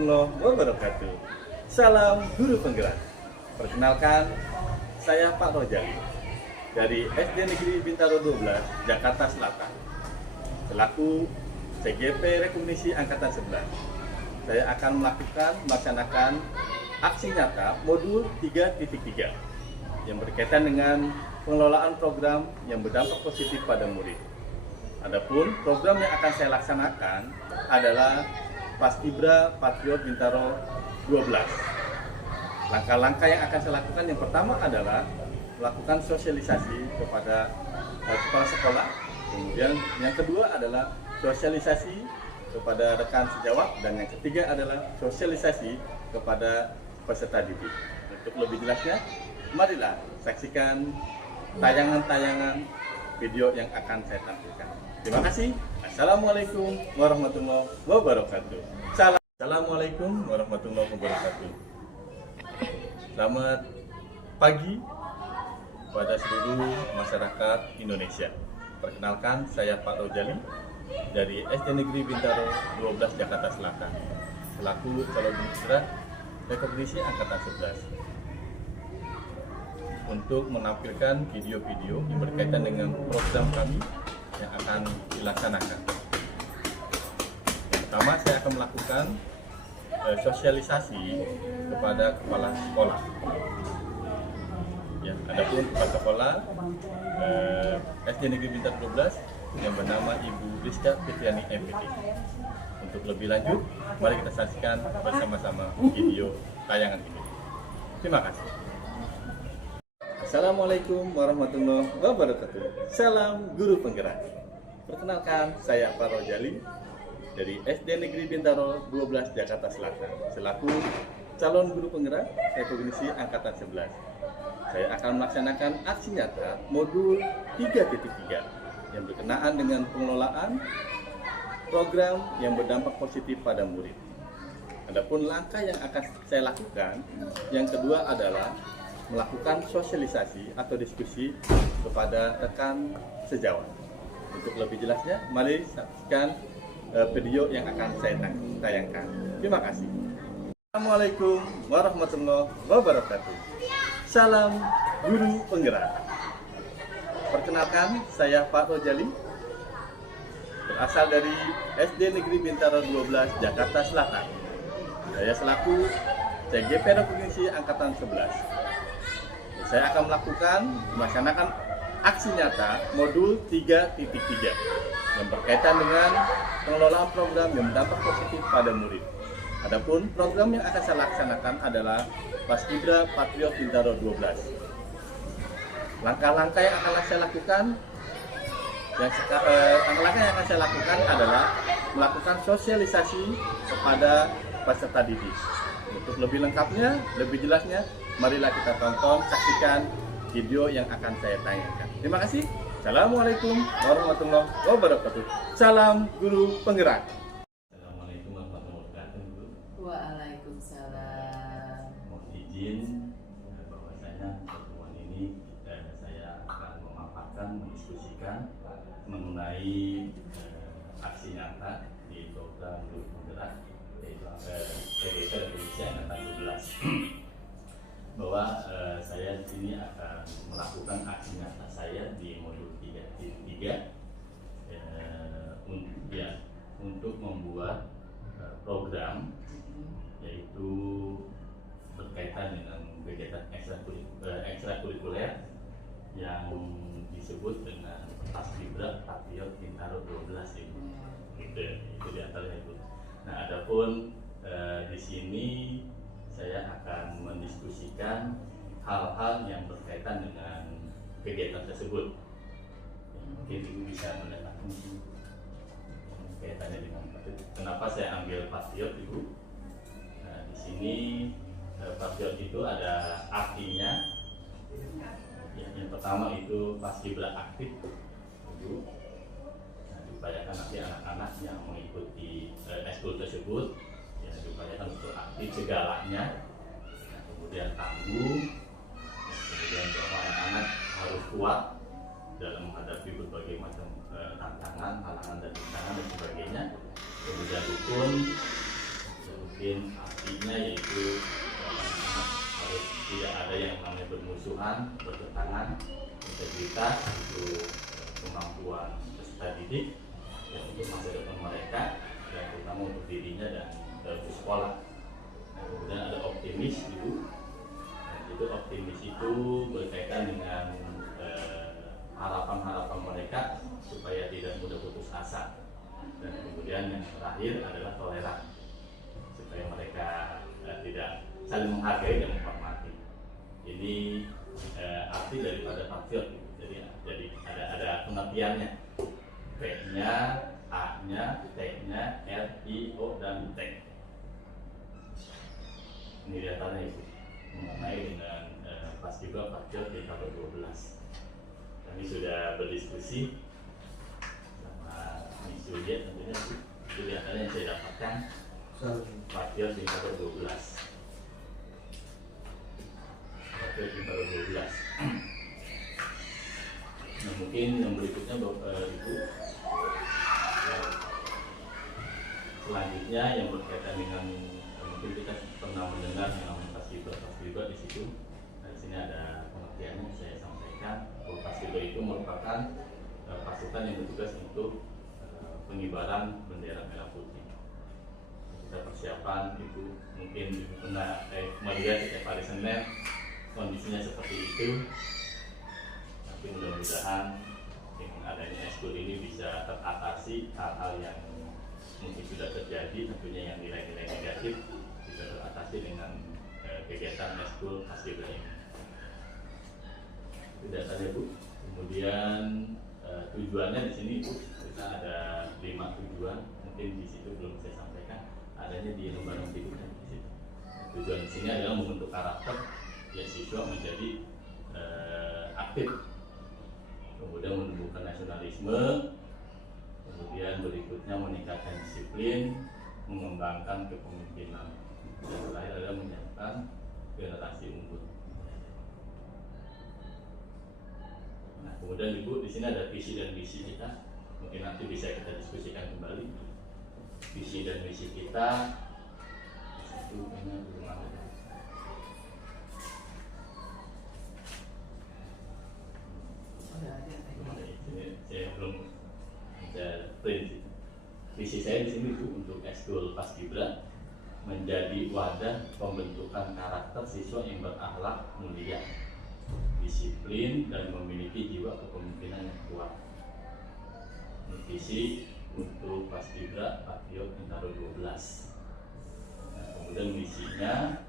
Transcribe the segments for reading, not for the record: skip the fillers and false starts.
warahmatullahi wabarakatuh. Salam guru penggerak. Perkenalkan, saya Pak Rojali dari SD Negeri Bintaro 12, Jakarta Selatan, selaku CGP Rekognisi Angkatan 11. Saya akan melaksanakan aksi nyata modul 3.3 yang berkaitan dengan pengelolaan program yang berdampak positif pada murid. Adapun program yang akan saya laksanakan adalah Paskibra Patriot Bintaro 12. Langkah-langkah yang akan saya lakukan yang pertama adalah melakukan sosialisasi kepada kepala sekolah. Kemudian yang kedua adalah sosialisasi kepada rekan sejawat, dan yang ketiga adalah sosialisasi kepada peserta didik. Untuk lebih jelasnya, marilah saksikan tayangan-tayangan video yang akan saya tampilkan. Terima kasih. Assalamualaikum warahmatullahi wabarakatuh. Assalamualaikum warahmatullahi wabarakatuh. Selamat pagi pada seluruh masyarakat Indonesia. Perkenalkan, saya Pak Rojali dari SD Negeri Bintaro 12 Jakarta Selatan, selaku calon penggerak Rekognisi Angkatan 11, untuk menampilkan video-video yang berkaitan dengan program kami yang akan dilaksanakan. Yang pertama, saya akan melakukan sosialisasi kepada kepala sekolah. Ya, adapun kepala sekolah SD Negeri Bintaro 12 yang bernama Ibu Rizka Fitriani MPD. Untuk lebih lanjut, mari kita saksikan bersama-sama video tayangan ini. Terima kasih. Assalamualaikum warahmatullahi wabarakatuh. Salam guru penggerak. Perkenalkan, saya Pak Rojali dari SD Negeri Bintaro 12 Jakarta Selatan, selaku calon guru penggerak Rekognisi Angkatan 11. Saya akan melaksanakan aksi nyata modul 3.3 yang berkenaan dengan pengelolaan program yang berdampak positif pada murid. Adapun langkah yang akan saya lakukan yang kedua adalah melakukan sosialisasi atau diskusi kepada rekan sejawat. Untuk lebih jelasnya, mari saksikan video yang akan saya tayangkan. Terima kasih. Assalamualaikum warahmatullahi wabarakatuh. Salam guru penggerak. Perkenalkan, saya Pak Rojali, berasal dari SD Negeri Bintaro 12 Jakarta Selatan. Saya selaku CGP Rekognisi Angkatan 11. Saya akan melaksanakan aksi nyata modul 3.3 yang berkaitan dengan pengelolaan program yang berdampak positif pada murid. Adapun program yang akan saya laksanakan adalah Paskibra Patriot Bintaro 12. Langkah-langkah yang akan saya lakukan adalah melakukan sosialisasi kepada peserta didik. Untuk lebih lengkapnya, lebih jelasnya, marilah kita tonton, saksikan video yang akan saya tayangkan. Terima kasih. Assalamualaikum warahmatullahi wabarakatuh. Salam guru penggerak. Assalamualaikum warahmatullahi wabarakatuh. Waalaikumsalam. Mohon izin bahwasanya pertemuan ini saya akan mendiskusikan mengenai aksi nyata di program guru penggerak, yaitu CGP Rekognisi Angkatan 12. Bahwa saya di sini akan melakukan aksi nyata saya di modul 3.3 untuk membuat program, yaitu berkaitan dengan kegiatan ekstrakurikuler yang disebut dengan Paskibra Patriot Bintaro 12 itu diantaranya itu. Nah, adapun di sini saya akan mendiskusikan hal-hal yang berkaitan dengan kegiatan tersebut. Mungkin Ibu bisa mendatangkan kaitannya dengan kenapa saya ambil Patriot, Ibu. Nah, di sini Patriot itu ada artinya. Yang pertama itu Paskibra aktif, Ibu. Nah, diupayakan nanti anak-anak yang mengikuti eskul tersebut ya diupayakan untuk aktif segalanya. Nah, kemudian tangguh, kemudian bahwa anak-anak harus kuat dalam menghadapi berbagai macam tantangan, halangan dan rintangan dan sebagainya. Kemudian rukun, mungkin artinya yaitu harus tidak ada yang namanya bermusuhan, bertentangan, integritas untuk kemampuan peserta didik dan untuk masa depan mereka dan terutama untuk dirinya dan untuk sekolah. Nah, kemudian ada optimis dulu. Nah, itu optimis itu berkaitan dengan harapan-harapan mereka supaya tidak mudah putus asa. Dan kemudian yang terakhir adalah toleran supaya mereka tidak saling menghargai dan menghormati. Ini arti daripada tafsir. Jadi ada pengertiannya. P-nya, A-nya, T-nya, R, I, O, dan T. Ini datanya itu mengenai dengan Paskibra Fakir di tahun 12. Kami sudah berdiskusi sama Miss Juliet, tentunya itu datanya yang saya dapatkan Fakir di tahun 12. Fakir di tahun 12. Nah, mungkin yang berikutnya Bapak Ibu, selanjutnya yang berkaitan dengan mungkin kita pernah mendengar yang namanya Paskibra di situ. Nah, di sini ada pengertiannya saya sampaikan. Paskibra itu merupakan pasukan yang bertugas untuk pengibaran bendera merah putih. Kita persiapan itu mungkin pernah melihat setiap hari Senin kondisinya seperti itu. Tapi mudah-mudahan dengan adanya eskul ini bisa teratasi hal-hal yang mungkin sudah terjadi, tentunya yang nilai-nilai negatif bisa teratasi dengan kegiatan eskul Paskibra ini. Itu datanya Bu. Kemudian tujuannya di sini Bu, kita ada 5 tujuan, mungkin di situ belum saya sampaikan, adanya di lembaran berikutnya di situ. Tujuan di sini adalah membentuk karakter ya siswa menjadi aktif, kemudian menumbuhkan nasionalisme, kemudian berikutnya meningkatkan disiplin, mengembangkan kepemimpinan, dan terakhir adalah menyiapkan generasi unggul. Nah, kemudian Ibu di sini ada visi dan misi kita, mungkin nanti bisa kita diskusikan kembali. Visi dan misi kita itu belum ada. Saya belum bisa print. Visi saya di sini itu untuk eskul Paskibra menjadi wadah pembentukan karakter siswa yang berakhlak mulia, disiplin dan memiliki jiwa kepemimpinan yang kuat. Visi untuk Paskibra Patriot Bintaro 12. Nah, kemudian misinya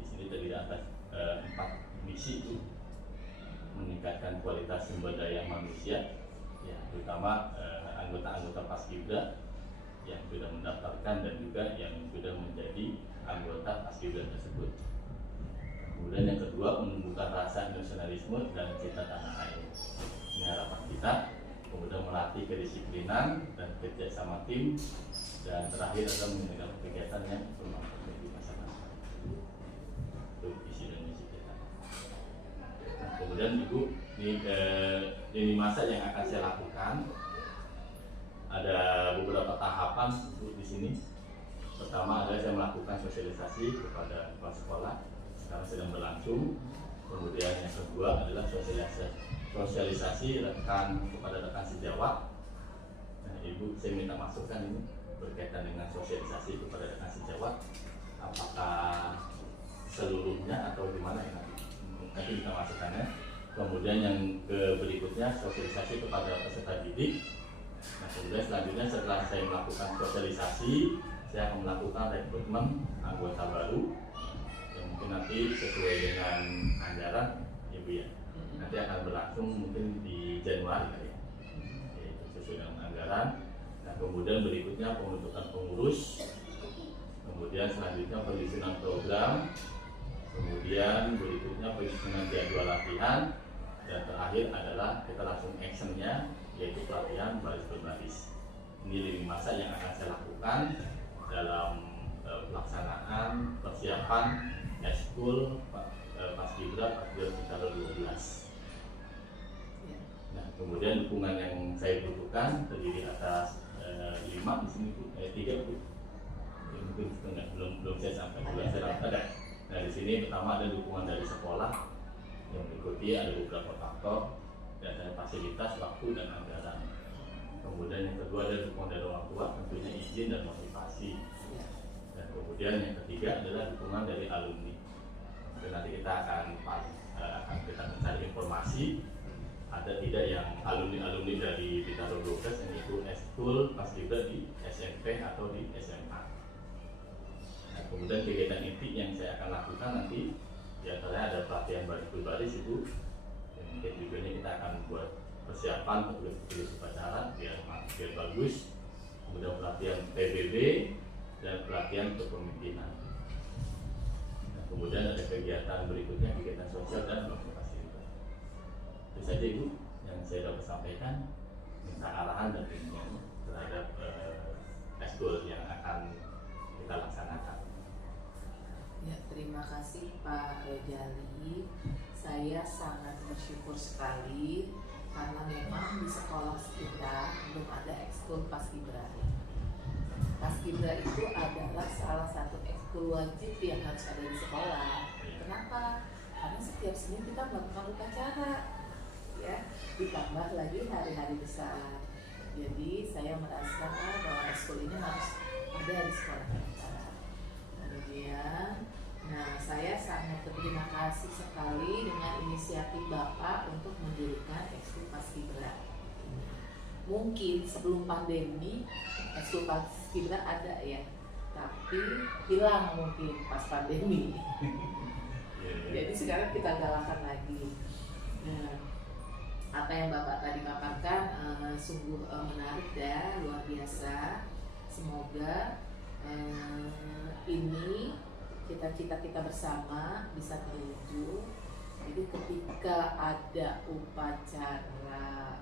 di sini terdiri atas 4 misi itu. Meningkatkan kualitas sumber daya manusia, ya, terutama anggota-anggota Paskibra yang sudah mendaftarkan dan juga yang sudah menjadi anggota Paskibra tersebut. Kemudian yang kedua, menumbuhkan rasa nasionalisme dan cinta tanah air. Ini harapan kita. Kemudian melatih kedisiplinan dan kerja sama tim, dan terakhir adalah menyelenggarakan kegiatan yang bermanfaat bagi masyarakat. Itu visi dan misi kita. Nah, kemudian Ibu, ini masa yang akan saya lakukan. Ada beberapa tahapan Ibu di sini. Pertama adalah saya melakukan sosialisasi kepada kepala sekolah, sekarang sedang berlangsung. Kemudian yang kedua adalah sosialisasi kepada rekan sejawat. Nah, Ibu, saya minta masukan ini berkaitan dengan sosialisasi kepada rekan sejawat. Apakah seluruhnya atau gimana ya? Nanti kita masukkannya. Kemudian yang berikutnya sosialisasi kepada peserta didik. Nah, kemudian selanjutnya setelah saya melakukan sosialisasi, saya akan melakukan rekrutmen anggota baru yang mungkin nanti sesuai dengan anggaran, ya Bu ya. Nanti akan berlangsung mungkin di Januari kali ya, yaitu sesuai dengan anggaran. Nah, kemudian berikutnya pembentukan pengurus, kemudian selanjutnya penyusunan program, kemudian berikutnya penyusunan jadwal latihan, dan terakhir adalah kita langsung actionnya, yaitu pelatihan baris berbaris. Ini 5 masa yang akan saya lakukan dalam pelaksanaan persiapan eskul Paskibra Patriot Bintaro 12. Nah, kemudian dukungan yang saya butuhkan terdiri atas 5 di sini Bu, 3 Bu. mungkin setengah belum saya sampaikan ada. Nah di sini pertama ada dukungan dari sekolah, yang berikutnya ada beberapa faktor dan ada fasilitas, waktu dan anggaran. Kemudian yang kedua ada dukungan dari orang tua, tentunya izin dan motivasi. Dan kemudian yang ketiga adalah dukungan dari alumni. Dan nanti kita akan kita mencari informasi ada tidak yang alumni dari Bintaro 12 yang ikut eskul paskibra di SMP atau di SMA. Nah, kemudian kegiatan inti yang saya akan lakukan nanti diantaranya ada pelatihan baris ibu, dan mungkin juga ini kita akan buat persiapan untuk tulis upacara biar bagus, kemudian pelatihan PBB dan pelatihan kepemimpinan. Nah, kemudian ada kegiatan berikutnya, kegiatan sosial dan motivasi. Itu saja Ibu yang saya dapat sampaikan, minta arahan dan bimbingan terhadap eskul yang akan kita laksanakan. Ya, terima kasih Pak Rojali. Saya sangat bersyukur sekali karena memang di sekolah kita belum ada ekskul paskibra. Paskibra itu adalah salah satu ekskul wajib yang harus ada di sekolah. Kenapa? Karena setiap Senin kita melakukan upacara, ya, ditambah lagi hari-hari besar. Jadi saya merasa bahwa ekskul ini harus ada di sekolah kita. Kemudian, nah saya sangat berterima kasih sekali dengan inisiatif Bapak untuk mendirikan ekskul paskibra. Mungkin sebelum pandemi ekskul paskibra ada ya, tapi hilang mungkin pas pandemi. Jadi sekarang kita galakan lagi. Nah, apa yang Bapak tadi paparkan sungguh menarik ya, luar biasa. Semoga ini cita-cita kita bersama bisa terwujud. Jadi ketika ada upacara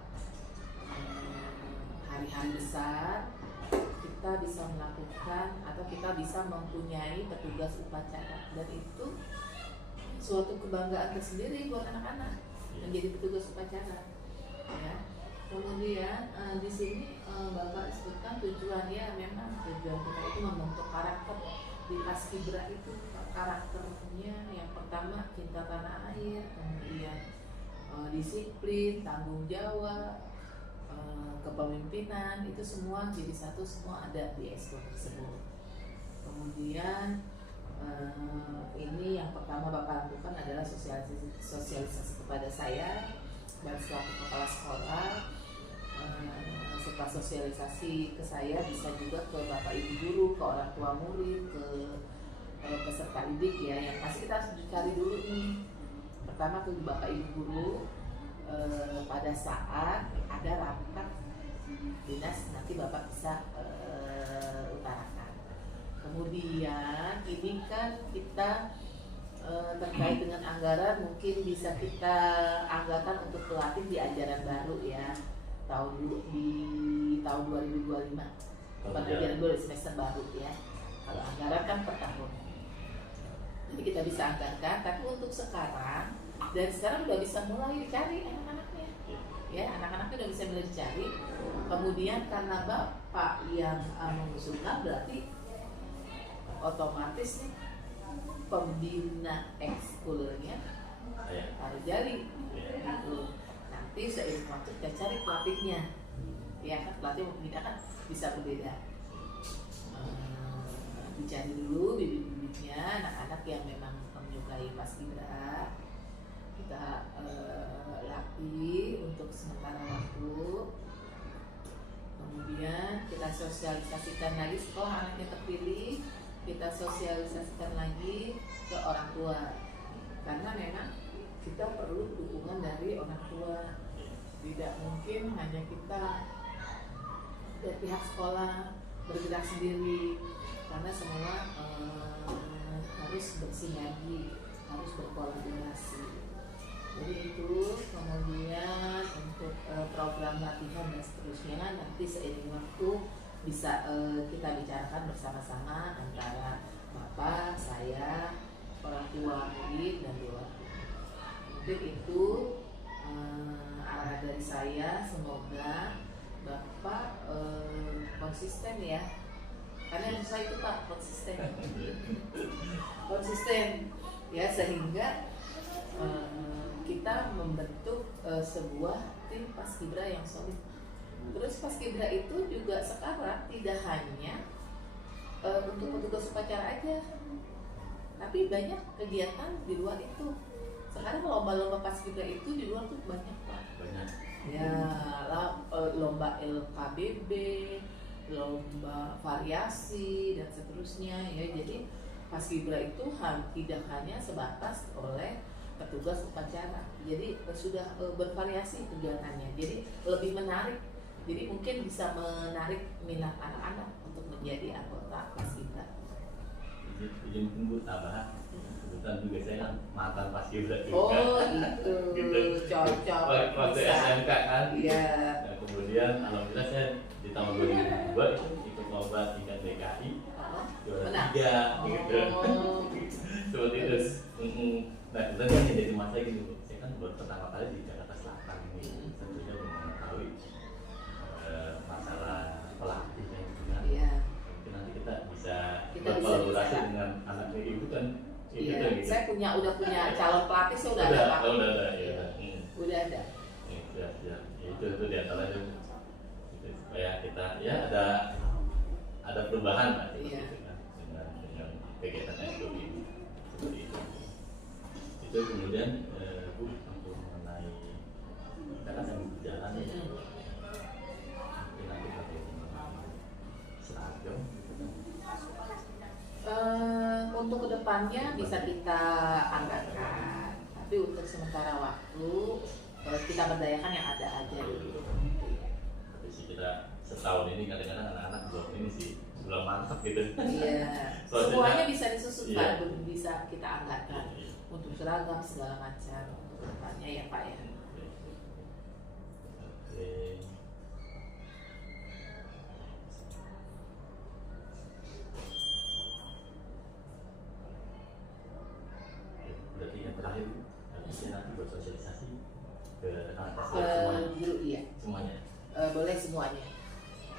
hari-hari besar, kita bisa melakukan atau kita bisa mempunyai petugas upacara, dan itu suatu kebanggaan tersendiri buat anak-anak menjadi petugas upacara. Ya. Kemudian di sini Bapak sebutkan tujuannya, memang tujuan kita itu membentuk karakter di paskibra itu. Karakternya yang pertama cinta tanah air, kemudian disiplin, tanggung jawab, kepemimpinan, itu semua jadi satu, semua ada di ekskul tersebut. Kemudian ini yang pertama Bapak lakukan adalah sosialisasi kepada saya dan selaku kepala sekolah. Setelah sosialisasi ke saya, bisa juga ke Bapak Ibu guru, ke orang tua murid, ke peserta didik ya. Yang pasti kita harus dicari dulu nih. Pertama ke Bapak Ibu guru, pada saat ada rapat dinas nanti Bapak bisa utarakan. Kemudian ini kan kita terkait dengan anggaran, mungkin bisa kita anggarkan untuk pelatih di ajaran baru ya, di tahun 2025 ajaran baru semester baru ya. Kalau anggaran kan per tahun, jadi kita bisa anggarkan. Tapi untuk sekarang, dari sekarang udah bisa mulai dicari anak-anaknya ya, anak-anaknya udah bisa mulai dicari. Kemudian karena Bapak yang mengusulkan, berarti otomatis nih pembina ekskulnya harus jadi gitu. Nanti seiring waktu kita cari pelatihnya ya kan, pelatih pembina kan bisa berbeda. Dicari dulu bibit-bibitnya anak-anak yang memang menyukai paskibra, kita latih untuk sementara waktu. Kemudian kita sosialisasikan lagi setelah anaknya terpilih, kita sosialisasikan lagi ke orang tua, karena memang kita perlu dukungan dari orang tua. Tidak mungkin hanya kita dari pihak sekolah bergerak sendiri, karena semua harus bersinergi, harus berkolaborasi. Jadi itu. Kemudian untuk program latihan dan seterusnya nanti seiring waktu bisa kita bicarakan bersama-sama antara Bapak, saya, orang tua murid dan dewan. Mungkin itu arahan dari saya. Semoga Bapak konsisten ya Karena yang susah itu Pak, konsisten. Konsisten ya, sehingga kita membentuk sebuah tim paskibra yang solid. Terus paskibra itu juga sekarang tidak hanya untuk petugas upacara aja, tapi banyak kegiatan di luar itu. Sekarang lomba-lomba paskibra itu di luar tuh banyak Pak. Banyak. Ya, lomba LKBB, lomba variasi dan seterusnya ya. Jadi paskibra itu tidak hanya sebatas oleh petugas upacara. Jadi sudah bervariasi kegiatannya. Jadi lebih menarik. Jadi mungkin bisa menarik minat anak-anak untuk menjadi anggota paskibra. Izin tunggu tambahan. Kebetulan juga saya kan mantan paskibra juga. Oh itu Gitu. cocok. Waktu Bisa. SMK kan. Iya. Nah, kemudian alhamdulillah saya di tahun 2002 itu ikut lomba tingkat DKI juara Menang. 3 gitu. Oh. Seperti itu. Nah, kemudian yang jadi masalah gini, saya kan baru pertama kali di Jakarta Selatan ini, tentunya belum mengetahui masalah pelatih yang gitu kan. Iya. Mungkin nanti kita bisa Kita berkolaborasi bisa. dengan anaknya ibu kan. Iya. Gitu. Saya udah punya calon pelatih, saya udah ada Pak. Udah, ya. Iya. Udah ada. Ya. Itu di antaranya gitu, supaya kita ya ada perubahan lah Iya. gitu kan, dengan kegiatan ekskul ini seperti itu. Itu kemudian Bu, untuk mengenai kita kan sambil berjalan ya, mungkin nanti pakai seragam gitu kan. Untuk kedepannya bisa kita anggarkan, tapi untuk sementara waktu kita berdayakan yang ada aja dulu. Tapi sih kita setahun ini kadang-kadang anak-anak belum ini sih belum mantap gitu. Iya, Soalnya- semuanya bisa disusun Iya. Pak, bisa kita anggarkan untuk seragam segala macam untuk kedepannya ya Pak ya. Oke. Berarti yang terakhir bisa nanti bersosialisasi ke rekan-rekan semuanya. Dulu iya, Semuanya. boleh semuanya.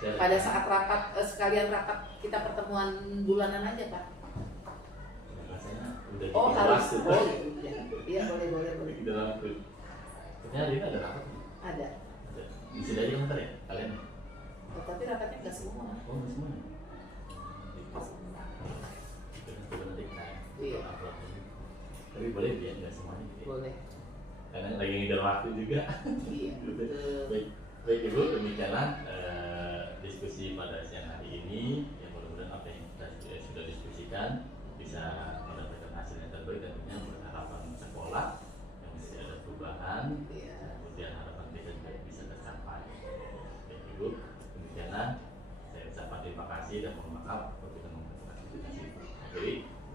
Saya- Pada saat rapat sekalian rapat kita pertemuan bulanan aja Pak. Rasanya udah Oh bikin harus, waktu. oh iya boleh. Di dalam waktu. Tapi hari ini ada rapat. Ada. Ada. Di sini aja bentar ya kalian. Oh, tapi rapatnya nggak semua. Oh nggak semuanya. Itu kan coba nanti kita Iya. upload. Tapi boleh ya nggak semuanya. Gitu ya. Boleh. Karena lagi ngejar waktu juga. Iya. betul. Baik Ibu, demikianlah diskusi pada siang hari ini. Ya mudah-mudahan apa yang kita sudah diskusikan bisa mendapatkan hasil yang terbaik dan tentunya harapan sekolah yang masih ada perubahan. Iya. Kemudian harapan kita juga bisa tercapai. Baik Ibu, demikianlah saya ucapkan terima kasih dan mohon maaf kalau kita membutuhkan aktivitas itu. Jadi,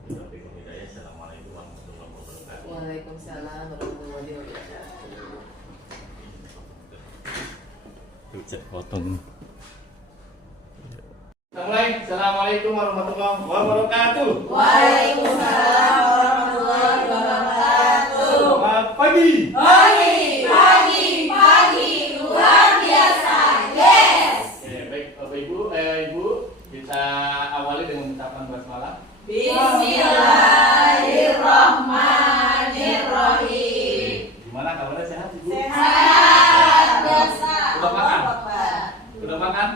Wabillahi hidayah. Assalamualaikum warahmatullahi wabarakatuh. Waalaikumsalam warahmatullahi wabarakatuh. Cek potong. Kita mulai. Assalamualaikum warahmatullahi wabarakatuh. Waalaikumsalam warahmatullahi wabarakatuh. Selamat pagi. Pagi, luar biasa. Yes. Oke, baik Bapak Ibu, Ibu kita awali dengan ucapan basmalah. Bismillahirrahmanirrahim. Gimana kabarnya, sehat Ibu? Sehat biasa. Udah makan? Allahu Akbar. Udah makan?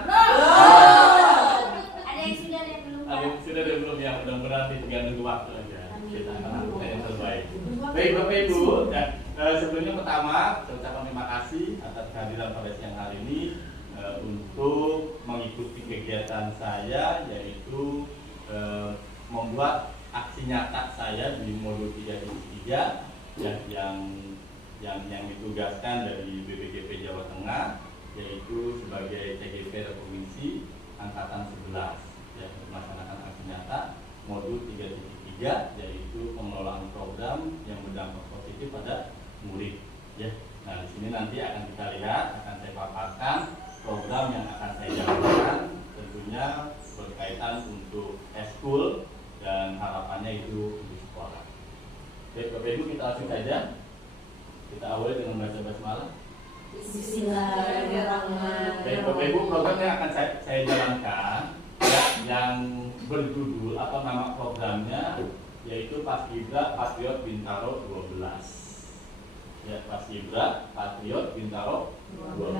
Ada yang sudah ada yang belum? Ada yang sudah dan belum, ya mudah-mudahan tinggal nunggu waktu aja. Kita akan lakukan yang terbaik. Baik Bapak Ibu, dan sebelumnya pertama saya ucapkan terima kasih atas kehadiran pada siang hari ini untuk mengikuti kegiatan saya, yaitu membuat aksi nyata saya di modul 3.3 yang ditugaskan dari BPGP Jawa Tengah, yaitu sebagai CGP Provinsi Angkatan 11 yang melaksanakan aksi nyata modul 3.3, yaitu pengelolaan program yang berdampak positif pada murid ya. Nah, di sini nanti akan kita lihat, akan saya paparkan program yang akan saya jalankan, tentunya berkaitan untuk eskul dan harapannya itu untuk sekolah. Baik Bapak Ibu, kita langsung saja. Kita awali dengan baca basmalah. Bismillahirrahmanirrahim. Baik Bapak Ibu, program yang akan saya jalankan ya, yang berjudul atau nama programnya yaitu Paskibra Patriot Bintaro 12. Ya, Paskibra Patriot Bintaro 12.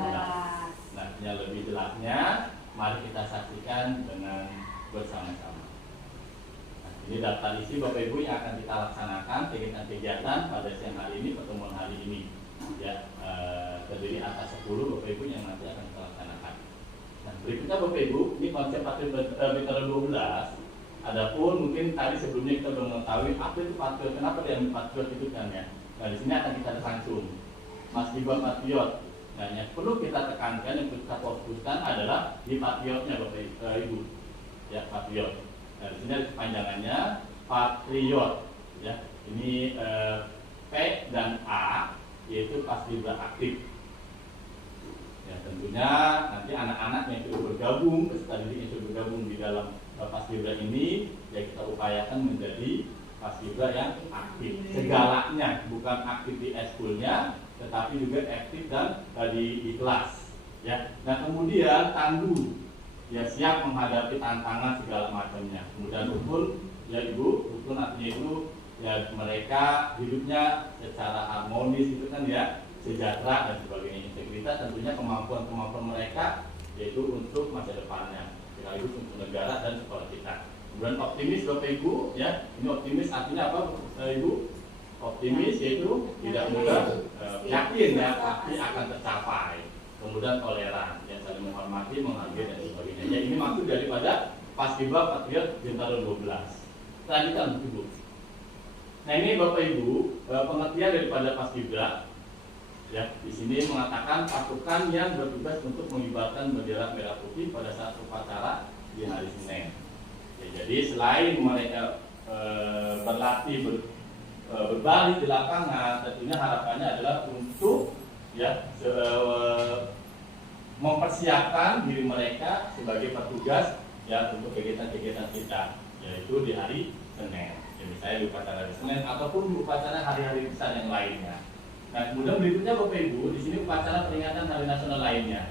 Nah, yang lebih jelasnya mari kita saksikan dengan bersama-sama. Nah, ini daftar isi Bapak Ibu yang akan kita laksanakan kegiatan-kegiatan pada siang hari ini, pertemuan hari ini. Ya, terdiri atas 10 Bapak Ibu yang nanti akan kita laksanakan. Nah, berikutnya Bapak Ibu, ini konsep Patriot Bintaro 12. Adapun mungkin tadi sebelumnya kita sudah mengetahui apa itu patriot, kenapa dia patriot itu kan ya. Nah, di sini akan kita langsung Paskibra Patriot. Nah, yang perlu kita tekankan, yang perlu kita fokuskan adalah di patriotnya Bapak Ibu. Ya, patriot. Nah, di sini ada kepanjangannya Patriot. Ya, ini P dan A yaitu Paskibra aktif. Ya, tentunya nanti anak-anak yang sudah bergabung, peserta didik yang sudah bergabung di dalam Paskibra ini, ya kita upayakan menjadi Paskibra yang aktif. Segalanya, bukan aktif di eskulnya, tetapi juga aktif dan di kelas. Ya, nah kemudian tangguh, ya siap menghadapi tantangan segala macamnya. Kemudian rukun, ya Ibu, rukun artinya itu ya mereka hidupnya secara harmonis itu kan ya, sejahtera dan sebagainya. Integritas tentunya kemampuan mereka yaitu untuk masa depannya, sekaligus untuk negara dan sekolah kita. Kemudian optimis Bapak Ibu, ya ini optimis artinya apa Ibu? Optimis yaitu tidak mudah yakin ya pasti akan tercapai. Kemudian toleran, yang saling menghormati, menghargai dan sebagainya. Ya, ini maksud daripada Paskibra Patriot Bintaro 12. Lanjutkan Ibu. Nah ini Bapak Ibu, pengertian daripada Paskibra ya, di sini mengatakan pasukan yang bertugas untuk mengibarkan bendera merah putih pada saat upacara di hari Senin. Ya, jadi selain mereka berlatih berbaris di lapangan, tentunya harapannya adalah untuk ya mempersiapkan diri mereka sebagai petugas ya untuk kegiatan-kegiatan kita, yaitu di hari Senin. Ya, misalnya di upacara hari Senin ataupun di upacara hari-hari besar yang lainnya. Nah, kemudian berikutnya Bapak Ibu, di sini upacara peringatan hari nasional lainnya.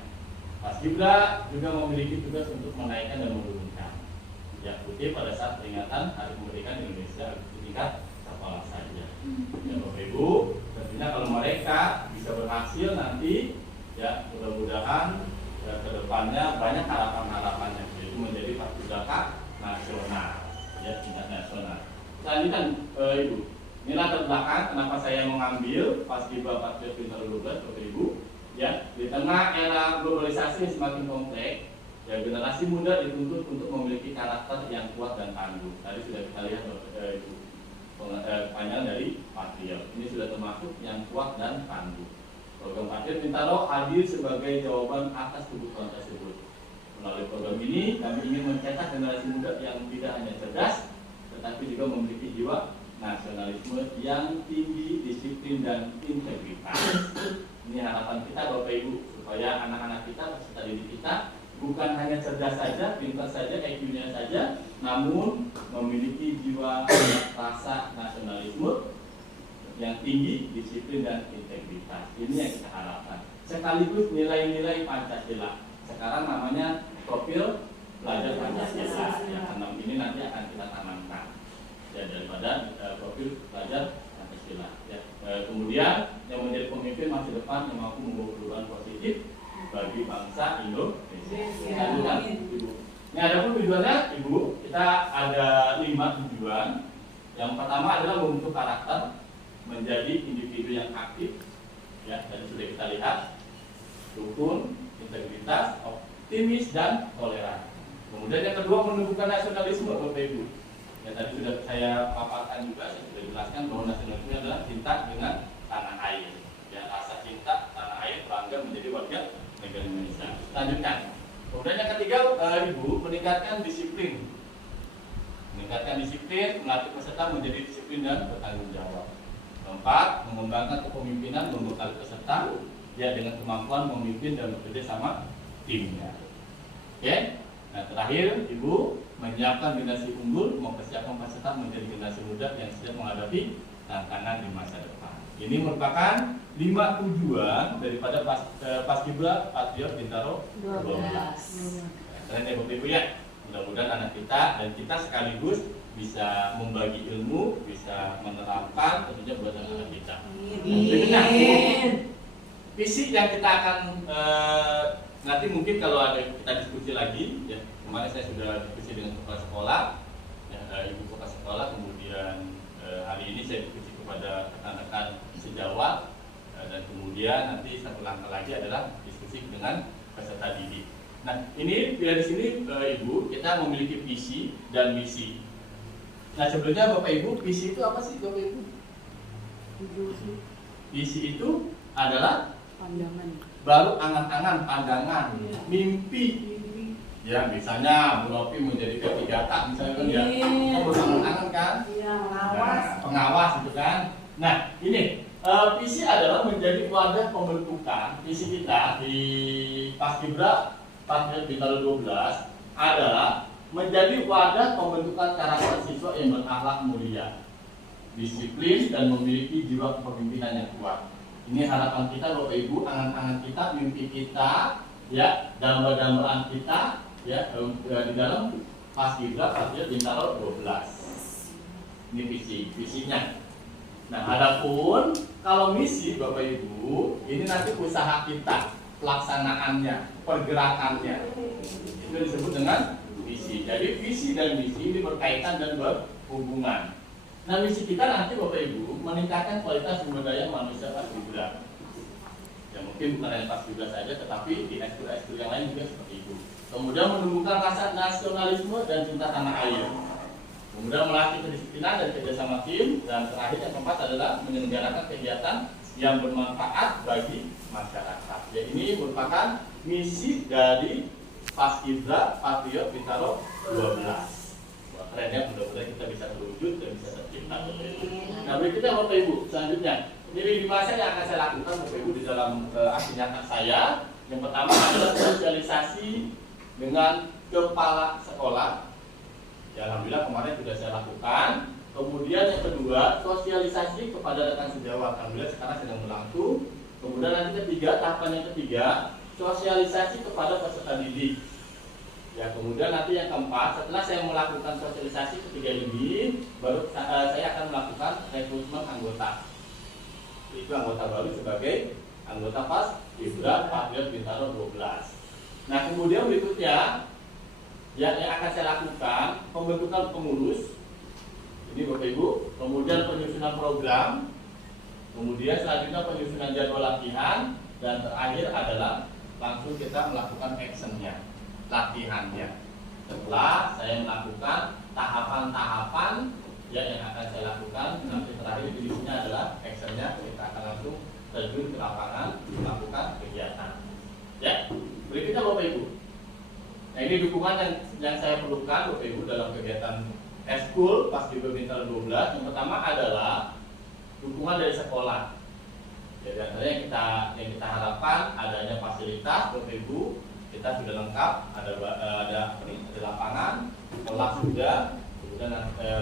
Paskibra juga memiliki tugas untuk menaikkan dan menurunkan ya putih pada saat peringatan Hari Kemerdekaan Indonesia di tingkat sekolah saja. Ya Bapak Ibu, tentunya kalau mereka bisa berhasil nanti ya mudah-mudahan ya, ke depannya banyak harapan-harapannya yaitu menjadi paskibra nasional ya tingkat nasional. Selanjutnya Ibu, ini latar belakang kenapa saya mengambil Paskibra Patriot Bintaro 12 Bapak Ibu. Ya, di tengah era globalisasi yang semakin kompleks, ya generasi muda dituntut untuk memiliki karakter yang kuat dan tangguh. Tadi sudah kita lihat Ibu, panjang dari Patriot. Ini sudah termasuk yang kuat dan tangguh. Program Patriot Bintaro hadir sebagai jawaban atas kebutuhan tersebut. Melalui program ini, kami ingin mencetak generasi muda yang tidak hanya cerdas, tetapi juga memiliki jiwa nasionalisme yang tinggi, disiplin dan integritas. Ini harapan kita Bapak Ibu, supaya anak-anak kita, peserta didik kita bukan hanya cerdas saja, pintar saja, IQ-nya saja, namun memiliki jiwa rasa nasionalisme yang tinggi, disiplin dan integritas. Ini yang kita harapkan. Sekaligus nilai-nilai Pancasila. Sekarang namanya profil pelajar Pancasila. Yang keenam ini nanti akan kita tanamkan. Ya, daripada profil pelajar Pancasila. Ya, kemudian yang menjadi pemimpin masa depan yang mampu membawa perubahan positif bagi bangsa Indonesia. Ibu. Ini ada pun tujuannya, Ibu. Kita ada 5 tujuan. Yang pertama adalah membentuk karakter menjadi individu yang aktif. Ya, tadi sudah kita lihat, rukun, integritas, optimis dan toleran. Kemudian yang kedua menumbuhkan nasionalisme Bapak Ibu. Ya tadi sudah saya paparkan juga, saya sudah jelaskan bahwa nasionalisme adalah cinta dengan tanah air. Ya, rasa cinta tanah air, bangga menjadi warga negara Indonesia. Lanjutkan. Kemudian yang ketiga, Ibu, meningkatkan disiplin. Meningkatkan disiplin, melatih peserta menjadi disiplin dan bertanggung jawab. Keempat, mengembangkan kepemimpinan, membekali peserta ya dengan kemampuan memimpin dan bekerja sama timnya. Oke. Nah, terakhir, Ibu, menyiapkan generasi unggul, mempersiapkan peserta menjadi generasi muda yang siap menghadapi tantangan di masa depan. Ini merupakan 5 tujuan daripada Paskibra Patriot Bintaro 12. Keren ya Bapak Ibu ya. mudah-mudahan anak kita dan kita sekaligus bisa membagi ilmu, bisa menerapkan tentunya buat anak kita. Berikutnya, visi yang kita akan nanti mungkin kalau ada kita diskusi lagi, ya kemarin saya sudah diskusi dengan kepala sekolah, ya, ibu kepala sekolah, kemudian hari ini saya diskusi kepada rekan-rekan sejawat, dan kemudian nanti satu langkah lagi adalah diskusi dengan peserta didik. Nah ini dari sini ibu kita memiliki visi dan misi. Nah sebelumnya bapak ibu, visi itu apa sih bapak ibu? Visi itu adalah pandangan, baru angan-angan, pandangan, mimpi. Ya misalnya Bu Novi menjadi P3K misalnya kan ya, kan baru angan-angan kan? pengawas, Nah, pengawas gitu kan. Nah ini visi adalah menjadi wadah pembentukan. Visi kita di Paskibra Patriot Bintaro 12 adalah menjadi wadah pembentukan karakter siswa yang berakhlak mulia, disiplin dan memiliki jiwa kepemimpinan yang kuat. Ini harapan kita Bapak Ibu, angan-angan kita, mimpi kita, ya, damba-dambaan kita, ya, di dalam Paskibra Patriot Bintaro 12. Ini visinya. Nah, adapun kalau misi Bapak Ibu, ini nanti usaha kita, pelaksanaannya, pergerakannya. Itu disebut dengan visi. Jadi visi dan misi ini berkaitan dan berhubungan. Nah, misi kita nanti Bapak Ibu meningkatkan kualitas sumber daya manusia Paskibra. Ya mungkin bukan hanya Paskibra saja, tetapi di ekskul-ekskul yang lain juga seperti itu. Kemudian menumbuhkan rasa nasionalisme dan cinta tanah air. Kemudian melatih kedisiplinan dan kerjasama tim, dan terakhir yang keempat adalah menyelenggarakan kegiatan yang bermanfaat bagi masyarakat. Ya, ini merupakan misi dari Paskibra Patriot Bintaro 12. Wah, keren ya, mudah-mudahan kita bisa terwujud dan bisa tercipta. Nah berikutnya Bapak Ibu, selanjutnya ini lima yang akan saya lakukan Bapak Ibu di dalam aksi nyata saya. Yang pertama adalah sosialisasi dengan kepala sekolah. Ya, alhamdulillah kemarin sudah saya lakukan. Kemudian yang kedua, sosialisasi kepada rekan sejawat. Alhamdulillah sekarang sedang berlangsung. Kemudian nanti tahapan yang ketiga, sosialisasi kepada peserta didik. Ya, kemudian nanti yang keempat, setelah saya melakukan sosialisasi ketiga ini, baru saya akan melakukan rekrutmen anggota. Itu anggota baru sebagai anggota Paskibra Patriot Bintaro 12. Nah, kemudian berikutnya yang akan saya lakukan pembentukan pengurus. Ini Bapak Ibu, kemudian penyusunan program, kemudian selanjutnya penyusunan jadwal latihan, dan terakhir adalah langsung kita melakukan actionnya, latihannya. Setelah saya melakukan tahapan-tahapan yang akan saya lakukan, nanti terakhir isinya adalah actionnya, kita akan langsung terjun ke lapangan melakukan kegiatan. Ya, berikutnya Bapak Ibu. Nah ini dukungan yang saya perlukan Bapak Ibu dalam kegiatan Eskul Paskibra Bintaro 12. Yang pertama adalah dukungan dari sekolah. Jadi antaranya yang kita harapkan adanya fasilitas Bapak Ibu, kita sudah lengkap, ada lapangan, kelas sudah. Kemudian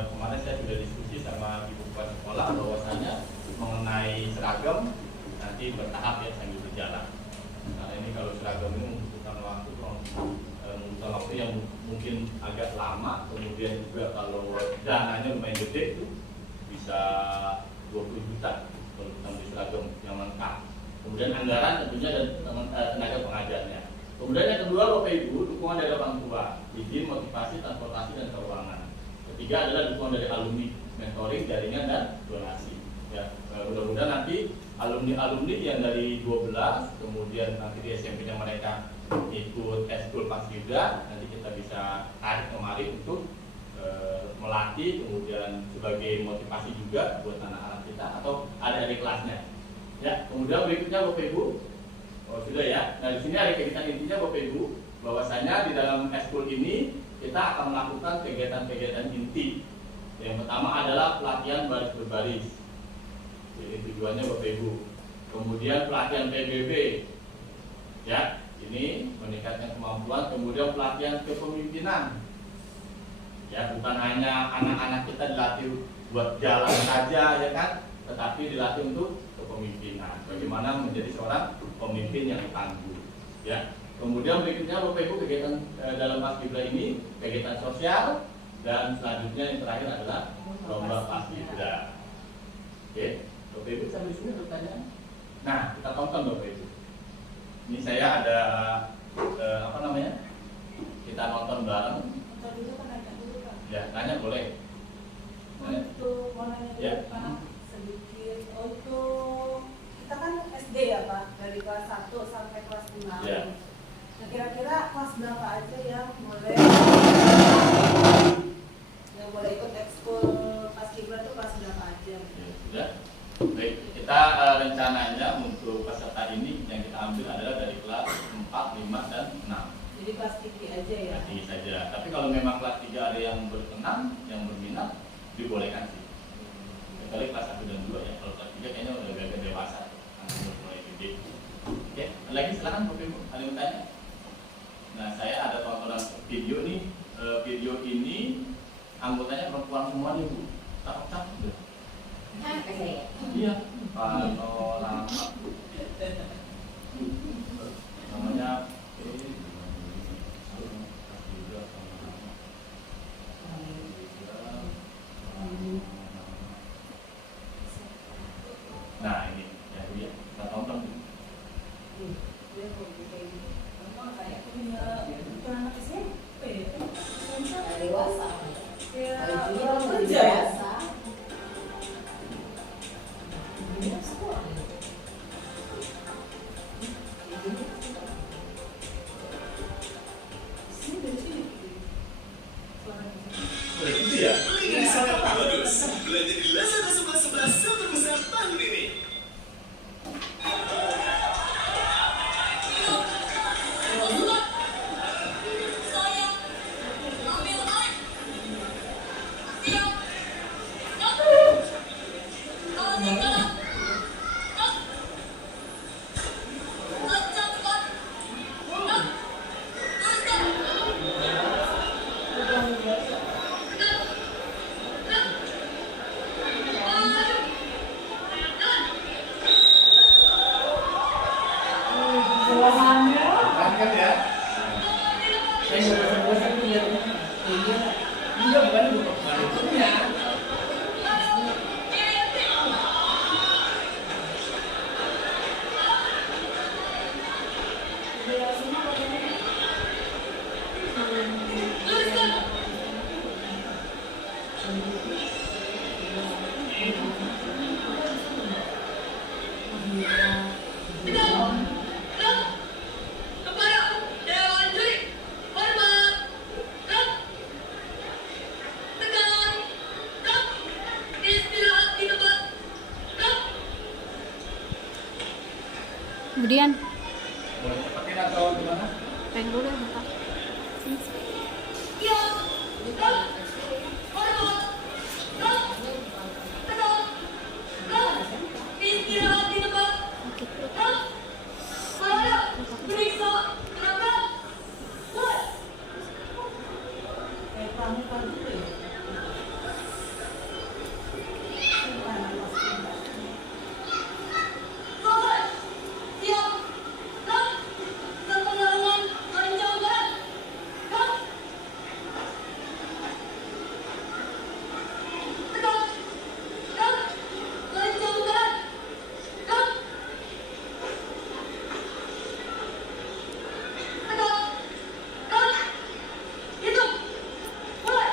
kemarin saya sudah diskusi sama ibu kepala sekolah bahwasanya mengenai seragam nanti bertahap ya sambil berjalan. Karena ini kalau seragam ini membutuhkan waktu yang mungkin agak lama, kemudian juga kalau dananya lumayan gede itu bisa 20 juta kalau kita beli seragam yang lengkap. Kemudian anggaran tentunya dan tenaga pengajarnya. Kemudian yang kedua Bapak Ibu, dukungan dari orang tua, izin, motivasi, transportasi, dan keuangan. Ketiga adalah dukungan dari alumni, mentoring, jaringan, dan donasi. Ya, mudah-mudahan nanti alumni yang dari 12, kemudian nanti di SMP-nya mereka ikut eskul Paskibra, nanti kita bisa tarik kemari untuk melatih, kemudian sebagai motivasi juga buat anak-anak kita atau adik-adik kelasnya. Ya, kemudian berikutnya Bapak Ibu, sudah ya. Nah di sini ada kegiatan intinya Bapak Ibu, bahwasanya di dalam eskul ini kita akan melakukan kegiatan-kegiatan inti. Yang pertama adalah pelatihan baris berbaris. Jadi tujuannya Bapak Ibu. Kemudian pelatihan PBB, ya. Ini meningkatkan kemampuan, kemudian pelatihan kepemimpinan. Ya, bukan hanya anak-anak kita dilatih buat jalan saja ya kan, tetapi dilatih untuk kepemimpinan. Bagaimana menjadi seorang pemimpin yang tangguh. Ya. Kemudian berikutnya Bapak Ibu kegiatan dalam Paskibra ini kegiatan sosial, dan selanjutnya yang terakhir adalah lomba Paskibra. Oke, Bapak Ibu sampai sini ada pertanyaan? Nah, kita tonton Bapak Ibu. Ini saya ada apa namanya? Kita nonton bareng. Nonton dulu kan, nanya dulu Pak. Ya, tanya boleh. Untuk mau nanya dulu Ya. Pak, sedikit untuk kita kan SD ya Pak, dari kelas 1 sampai kelas 5. Ya. Nah kira-kira kelas berapa aja yang boleh ikut ekskul Paskibra itu kelas berapa aja? Ya, sudah. Baik, kita rencananya untuk peserta ini yang kita ambil adalah dari kelas 4, 5, dan 6. Jadi kelas tinggi aja ya? Kelas tinggi saja. Tapi kalau memang kelas 3 ada yang berkenan, yang berminat, dibolehkan sih. Kecuali kelas 1 dan 2 ya. Kalau kelas 3 kayaknya udah agak dewasa. Langsung mulai gede. Oke, lagi silakan Bapak Ibu, ada yang tanya? Nah, saya ada tontonan video nih. Video ini anggotanya perempuan semua nih Bu. Cakep-cakep deh. Iya, panorama. Namanya nah ini ya Bu ya, kita tonton Bu. Dia kalau kayak gini, memang kayak punya bukan anak SMP ya? SMP Dewasa. kayak Bajunya orang udah kerja ya? biasa. Ini sekolah. Sini dari sini. Suaranya. Itu ya. Ini sangat bagus. Belanja di Lazada 11.11 terbesar tahun ini. Kan ya. Saya nggak bosan-bosan nih lihat ini. Dia bukan bukannya. Kemudian Boleh cepetin atau gimana? pengen dulu ya bentar. Kayak pramuka gitu ya? Hidup! Mulai!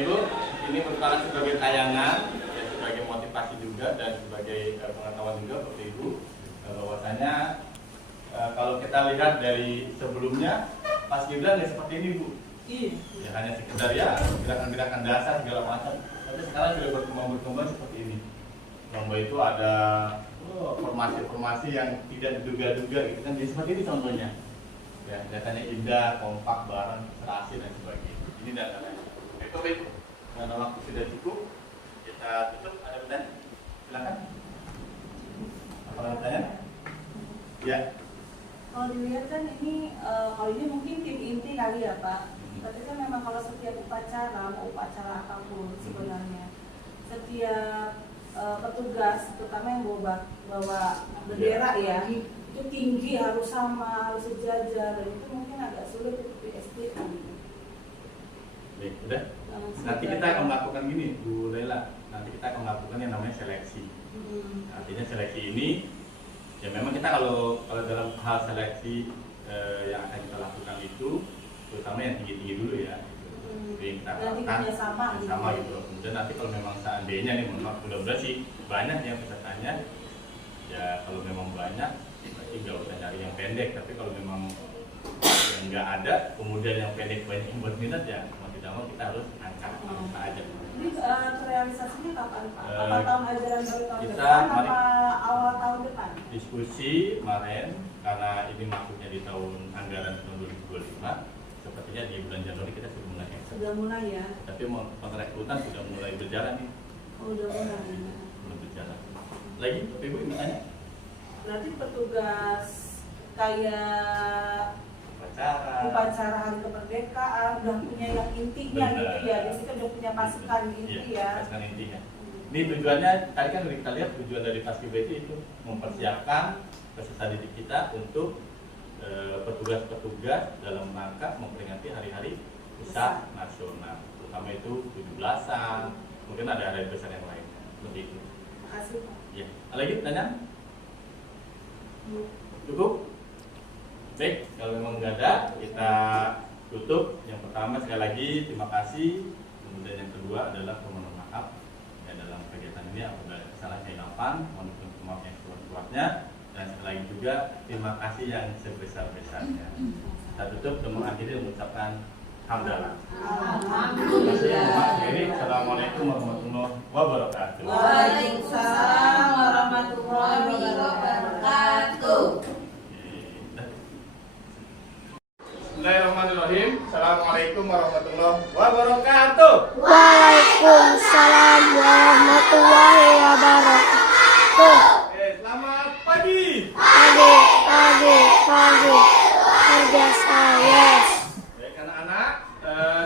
Ibu, ini merupakan sebagai tayangan, ya, sebagai motivasi juga dan sebagai pengetahuan juga Bapak Ibu, bahwasanya kalau kita lihat dari sebelumnya Pas Gibran nggak seperti ini Bu. Iya. Ya hanya sekedar ya gerakan-gerakan dasar segala macam. Tapi sekarang sudah berkembang seperti ini. Lomba itu ada formasi-formasi yang tidak diduga-duga gitu kan. Jadi seperti ini contohnya. Ya, datanya indah, kompak, bareng, serasi dan sebagainya. Ini datanya. Baik, Bapak Ibu. Karena waktu sudah cukup, kita tutup. Ada pertanyaan? Silakan. Apa pertanyaan? Ya. Kalau dilihat kan ini, kalau ini mungkin tim inti kali ya Pak. Tapi kan memang kalau setiap upacara, mau upacara apapun sebenarnya, setiap petugas, terutama yang bawa bendera ya, itu tinggi, harus sama, harus sejajar, dan itu mungkin agak sulit untuk di SD kan. Baik, udah. Nanti kita akan melakukan gini, Bu Lela. Nanti kita akan melakukan yang namanya seleksi. Artinya seleksi ini, ya memang kita kalau dalam hal seleksi yang akan kita lakukan itu, terutama yang tinggi-tinggi dulu ya. Jadi yang kita lakukan sama gitu. Kemudian nanti kalau memang seandainya nih, mudah-mudahan sih banyak yang pesertanya. Ya kalau memang banyak, berarti nggak usah cari yang pendek. Tapi kalau memang yang nggak ada, kemudian yang pendek banyak yang berminat ya, mau tidak mau kita harus angkat apa aja. Ini realisasinya kapan Pak? Apa tahun ajaran baru tahun Kita depan, apa awal tahun depan? Diskusi kemarin, karena ini masuknya di tahun anggaran tahun 2025, sepertinya di bulan Januari kita sudah mulai action. Sudah mulai ya? Tapi pengrekrutan sudah mulai berjalan nih. Oh, udah mulai. Belum berjalan. Lagi, Bapak Ibu ingin tanya? Berarti petugas kayak upacara hari kemerdekaan udah punya yang intinya gitu ya, biasanya udah punya pasukan inti ya. Pasukan intinya. Ini tujuannya, tadi kan kita lihat tujuan dari Paskibra itu mempersiapkan peserta didik kita untuk petugas-petugas dalam rangka memperingati hari-hari besar nasional, terutama itu 17-an, mungkin ada hari besar yang lain. Lebih itu. Terima kasih Pak. Ya. Lagi tanya? Cukup? Baik, kalau memang nggak ada, kita tutup. Yang pertama sekali lagi terima kasih. Kemudian yang kedua adalah permohonan maaf ya, dalam kegiatan ini apabila salah kehilapan, mohon maaf yang seluas-luasnya. Dan sekali lagi juga terima kasih yang sebesar-besarnya. Kita tutup dengan mengakhiri mengucapkan hamdalah. Assalamualaikum warahmatullahi wabarakatuh. Waalaikumsalam warahmatullahi wabarakatuh. Bismillahirrahmanirrahim. Assalamualaikum warahmatullahi wabarakatuh. Waalaikumsalam warahmatullahi wabarakatuh. Selamat pagi. Pagi. Biasa, yes. Baik anak-anak,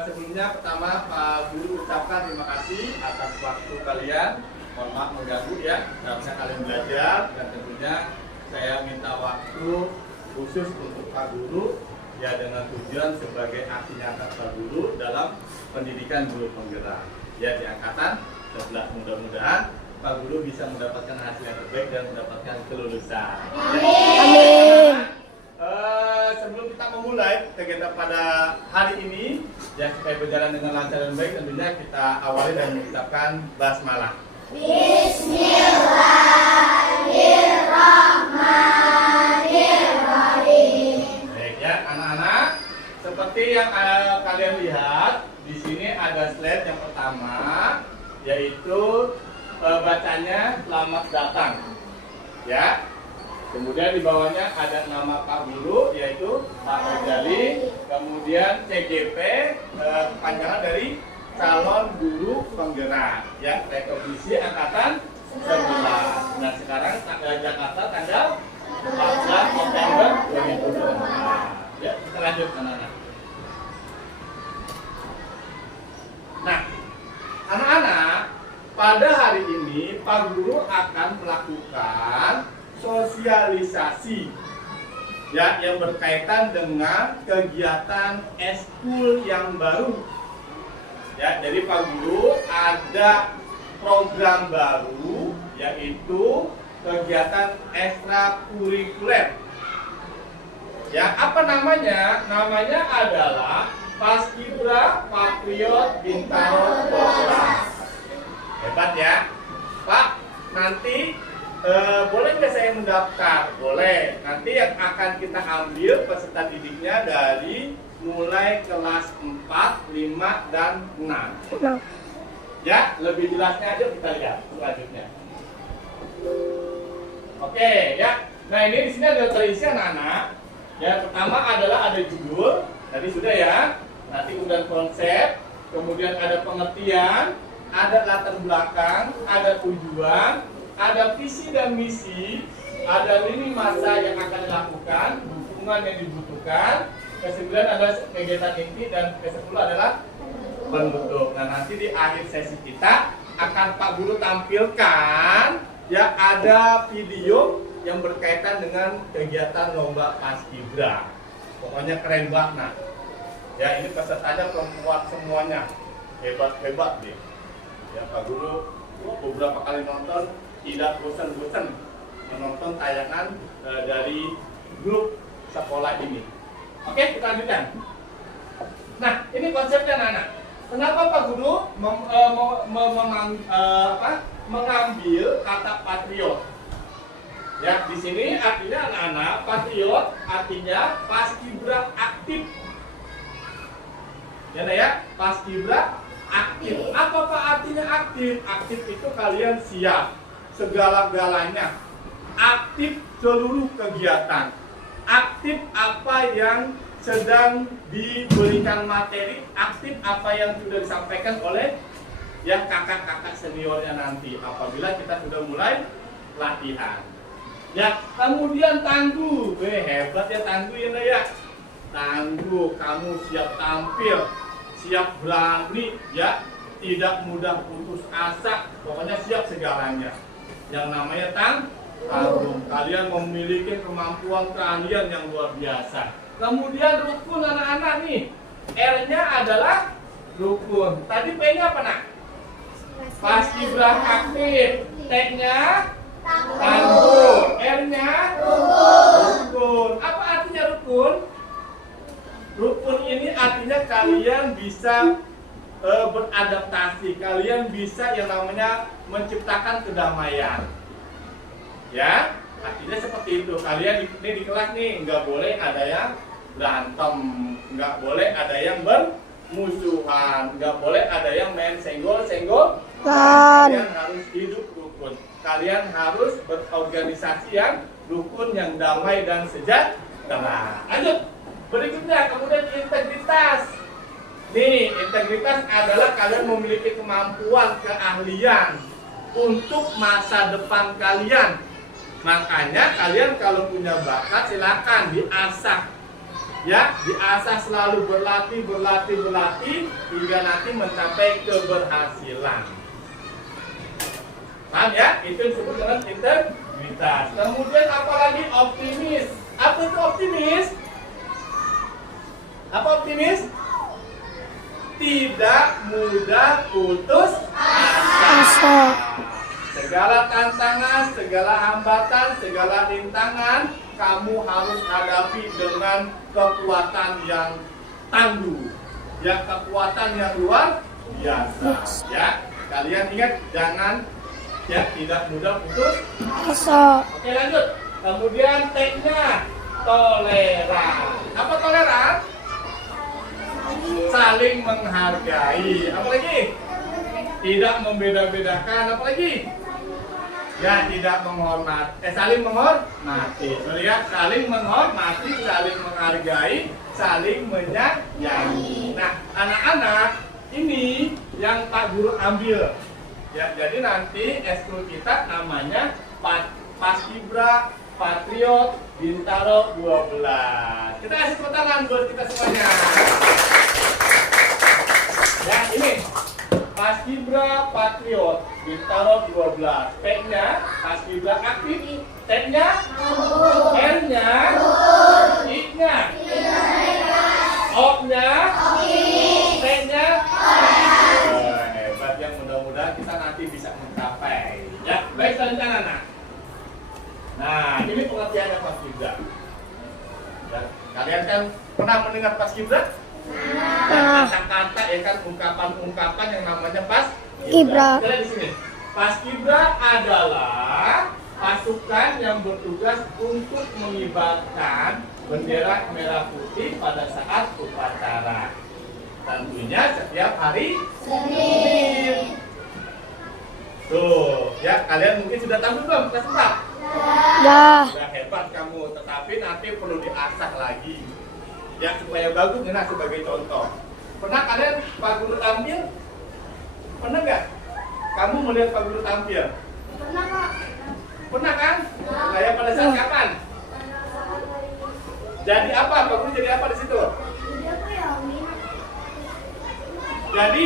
sebelumnya pertama Pak Guru ucapkan terima kasih atas waktu kalian. Mohon maaf mengganggu ya, seharusnya kalian belajar dan tentunya saya minta waktu khusus untuk Pak Guru ya dengan tujuan sebagai aksi nyata Pak Guru dalam pendidikan guru penggerak ya di angkatan 11. Mudah-mudahan Pak Guru bisa mendapatkan hasil yang terbaik dan mendapatkan kelulusan. Amin. Sebelum kita memulai kegiatan pada hari ini ya supaya berjalan dengan lancar dan baik, tentunya kita awali dan mengucapkan basmalah. Bismillahirrahmanirrahim. Baik ya anak-anak, seperti yang kalian lihat di sini ada slide yang pertama yaitu bacanya selamat datang ya. Kemudian di bawahnya ada nama Pak Guru yaitu Pak Rojali, kemudian CGP panjangan dari calon guru penggerak ya, rekomendasi angkatan 11. Nah sekarang Jakarta tanggal 14 November 2012. Ya kita lanjut anak-anak. Nah anak-anak, pada hari ini Pak Guru akan melakukan sosialisasi ya yang berkaitan dengan kegiatan eskul yang baru ya. Jadi Pak Guru ada program baru yaitu kegiatan ekstrakurikuler ya. Apa namanya? Namanya adalah Paskibra Patriot Bintaro 12. Hebat ya Pak. Nanti boleh nggak saya mendaftar? Boleh. Nanti yang akan kita ambil peserta didiknya dari mulai kelas 4, 5, dan 6. Nah, Ya, lebih jelasnya aja kita lihat selanjutnya. Oke, ya. Nah, ini di sini ada terisi anak-anak. Ya, pertama adalah ada judul, tadi sudah ya. Nanti kemudian konsep, kemudian ada pengertian, ada latar belakang, ada tujuan, ada visi dan misi, ada lini masa yang akan dilakukan, dukungan yang dibutuhkan. Ke-9 adalah kegiatan inti dan ke-10 adalah penutup. Nah, nanti di akhir sesi kita akan Pak Guru tampilkan ya ada video yang berkaitan dengan kegiatan lomba Paskibra. Pokoknya keren banget. Ya, ini pesertanya perempuan semuanya. Hebat-hebat deh. Ya, Pak Guru beberapa kali nonton tidak bosan-bosan menonton tayangan dari grup sekolah ini. Oke, kita lanjutkan. Nah, ini konsepnya anak-anak. Kenapa Pak Guru mengambil kata patriot? Ya, di sini artinya anak-anak patriot artinya paskibra aktif. Ya, paskibra aktif. Apa Pak artinya aktif? Aktif itu kalian siap segala-galanya. Aktif seluruh kegiatan. Aktif apa yang sedang diberikan materi, aktif apa yang sudah disampaikan oleh ya kakak-kakak seniornya nanti apabila kita sudah mulai latihan. Ya, kemudian tangguh. Hebat ya tangguh ya. Tangguh, kamu siap tampil, siap berani ya, tidak mudah putus asa, pokoknya siap segalanya. Yang namanya tangguh. Kalian memiliki kemampuan keahlian yang luar biasa. Kemudian rukun anak-anak nih. R-nya adalah rukun. Tadi P-nya apa nak? Paskibra aktif. T-nya tangguh. R-nya rukun. Apa artinya rukun? Rukun ini artinya kalian bisa beradaptasi. Kalian bisa yang namanya menciptakan kedamaian. Ya, artinya seperti itu. Kalian ini di kelas nih nggak boleh ada yang berantem, nggak boleh ada yang bermusuhan, nggak boleh ada yang main senggol-senggol. Kalian harus hidup rukun. Kalian harus berorganisasi yang rukun, yang damai dan sejahtera. Lanjut. Berikutnya kemudian integritas. Nih, integritas adalah kalian memiliki kemampuan, keahlian untuk masa depan kalian. Makanya kalian kalau punya bakat silakan diasah. Ya, diasah selalu berlatih hingga nanti mencapai keberhasilan. Paham ya? Itu disebut dengan integritas. Kemudian apalagi optimis. Apa itu optimis? Apa optimis? Tidak mudah putus asa. Segala tantangan, segala hambatan, segala rintangan kamu harus hadapi dengan kekuatan yang tangguh, ya, kekuatan yang luar biasa. Ya, kalian ingat jangan ya tidak mudah putus asa. Oke, lanjut. Kemudian T-nya toleran. Apa toleran? Saling menghargai. Apa lagi? Tidak membeda-bedakan. Apa lagi? Ya, tidak menghormati, saling menghormati. Melihat saling menghormati, saling menghargai, saling menyayangi. Nah, anak-anak ini yang Pak Guru ambil. Ya, jadi nanti eskul kita namanya Paskibra Patriot Bintaro 12. Kita kasih tepuk tangan buat kita semuanya. Ya, ini Paskibra Patriot Bintaro 12. P-nya Paskibra aktif, T-nya R-nya I-nya O-nya T-nya hebat. Yang mudah-mudahan kita nanti bisa mencapai. Ya, baik selanjutnya anak. Nah, ini pengertiannya Paskibra. Ya, kalian kan pernah mendengar Paskibra? Dan kata-kata ya kan ungkapan-ungkapan yang namanya Kibra. Kalian di sini. Paskibra adalah pasukan yang bertugas untuk mengibarkan bendera merah putih pada saat upacara. Tentunya setiap hari Senin. Tuh, ya kalian mungkin sudah tahu belum kelas 4? Dah. Sudah hebat kamu, tetapi nanti perlu diasah lagi. Ya supaya bagus, nah sebagai contoh. Pernah kalian Pak Guru tampil? Pernah nggak? Kamu melihat Pak Guru tampil? Pernah Kak? Pernah kan? Kayak pada saat kapan? Jadi apa? Pak Guru jadi apa di situ? Jadi apa ya Umi? Jadi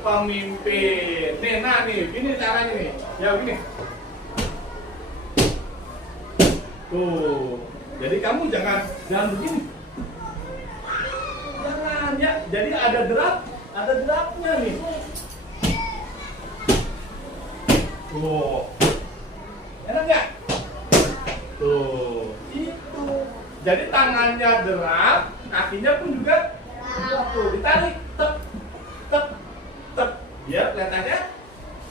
pemimpin. Nih, nah nih, gini caranya nih. Ya begini. Tuh. Jadi kamu jangan begini. Jangan ya. Jadi ada derapnya nih. Tuh. Enak nggak? Tuh. Itu. Jadi tangannya derap, kakinya pun juga tuh ditarik. Tep, tep, tep. Biar kelihatannya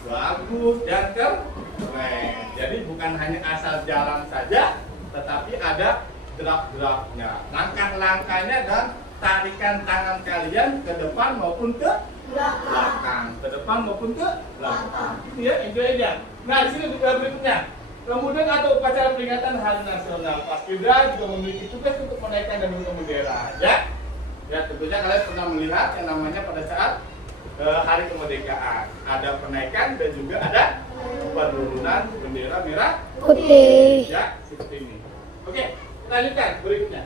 bagus dan keren. Jadi bukan hanya asal jalan saja, tetapi ada derap-derapnya, langkah-langkahnya dan tarikan tangan kalian ke depan maupun ke belakang, ke depan maupun ke belakang. Gitu ya, enjoy aja. Nah, di sini juga berikutnya. Kemudian atau upacara peringatan Hari Nasional, Paskibra juga memiliki tugas untuk menaikkan dan menurunkan bendera. Ya, tentunya kalian pernah melihat yang namanya pada saat Hari Kemerdekaan ada penaikan dan juga ada penurunan bendera merah Putih. ya seperti ini. Oke, lanjutkan berikutnya.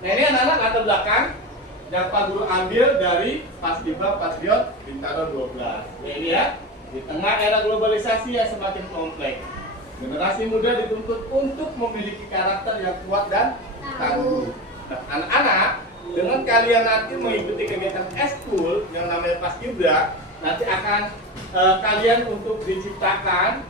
Nah ini anak-anak latar belakang yang Pak Guru ambil dari Paskibra Patriot Bintaro 12. Nah, ini ya, di tengah era globalisasi yang semakin kompleks, generasi muda dituntut untuk memiliki karakter yang kuat dan tangguh. Nah, anak-anak, dengan kalian nanti mengikuti kegiatan eskul yang namanya Paskibra, nanti akan kalian untuk diciptakan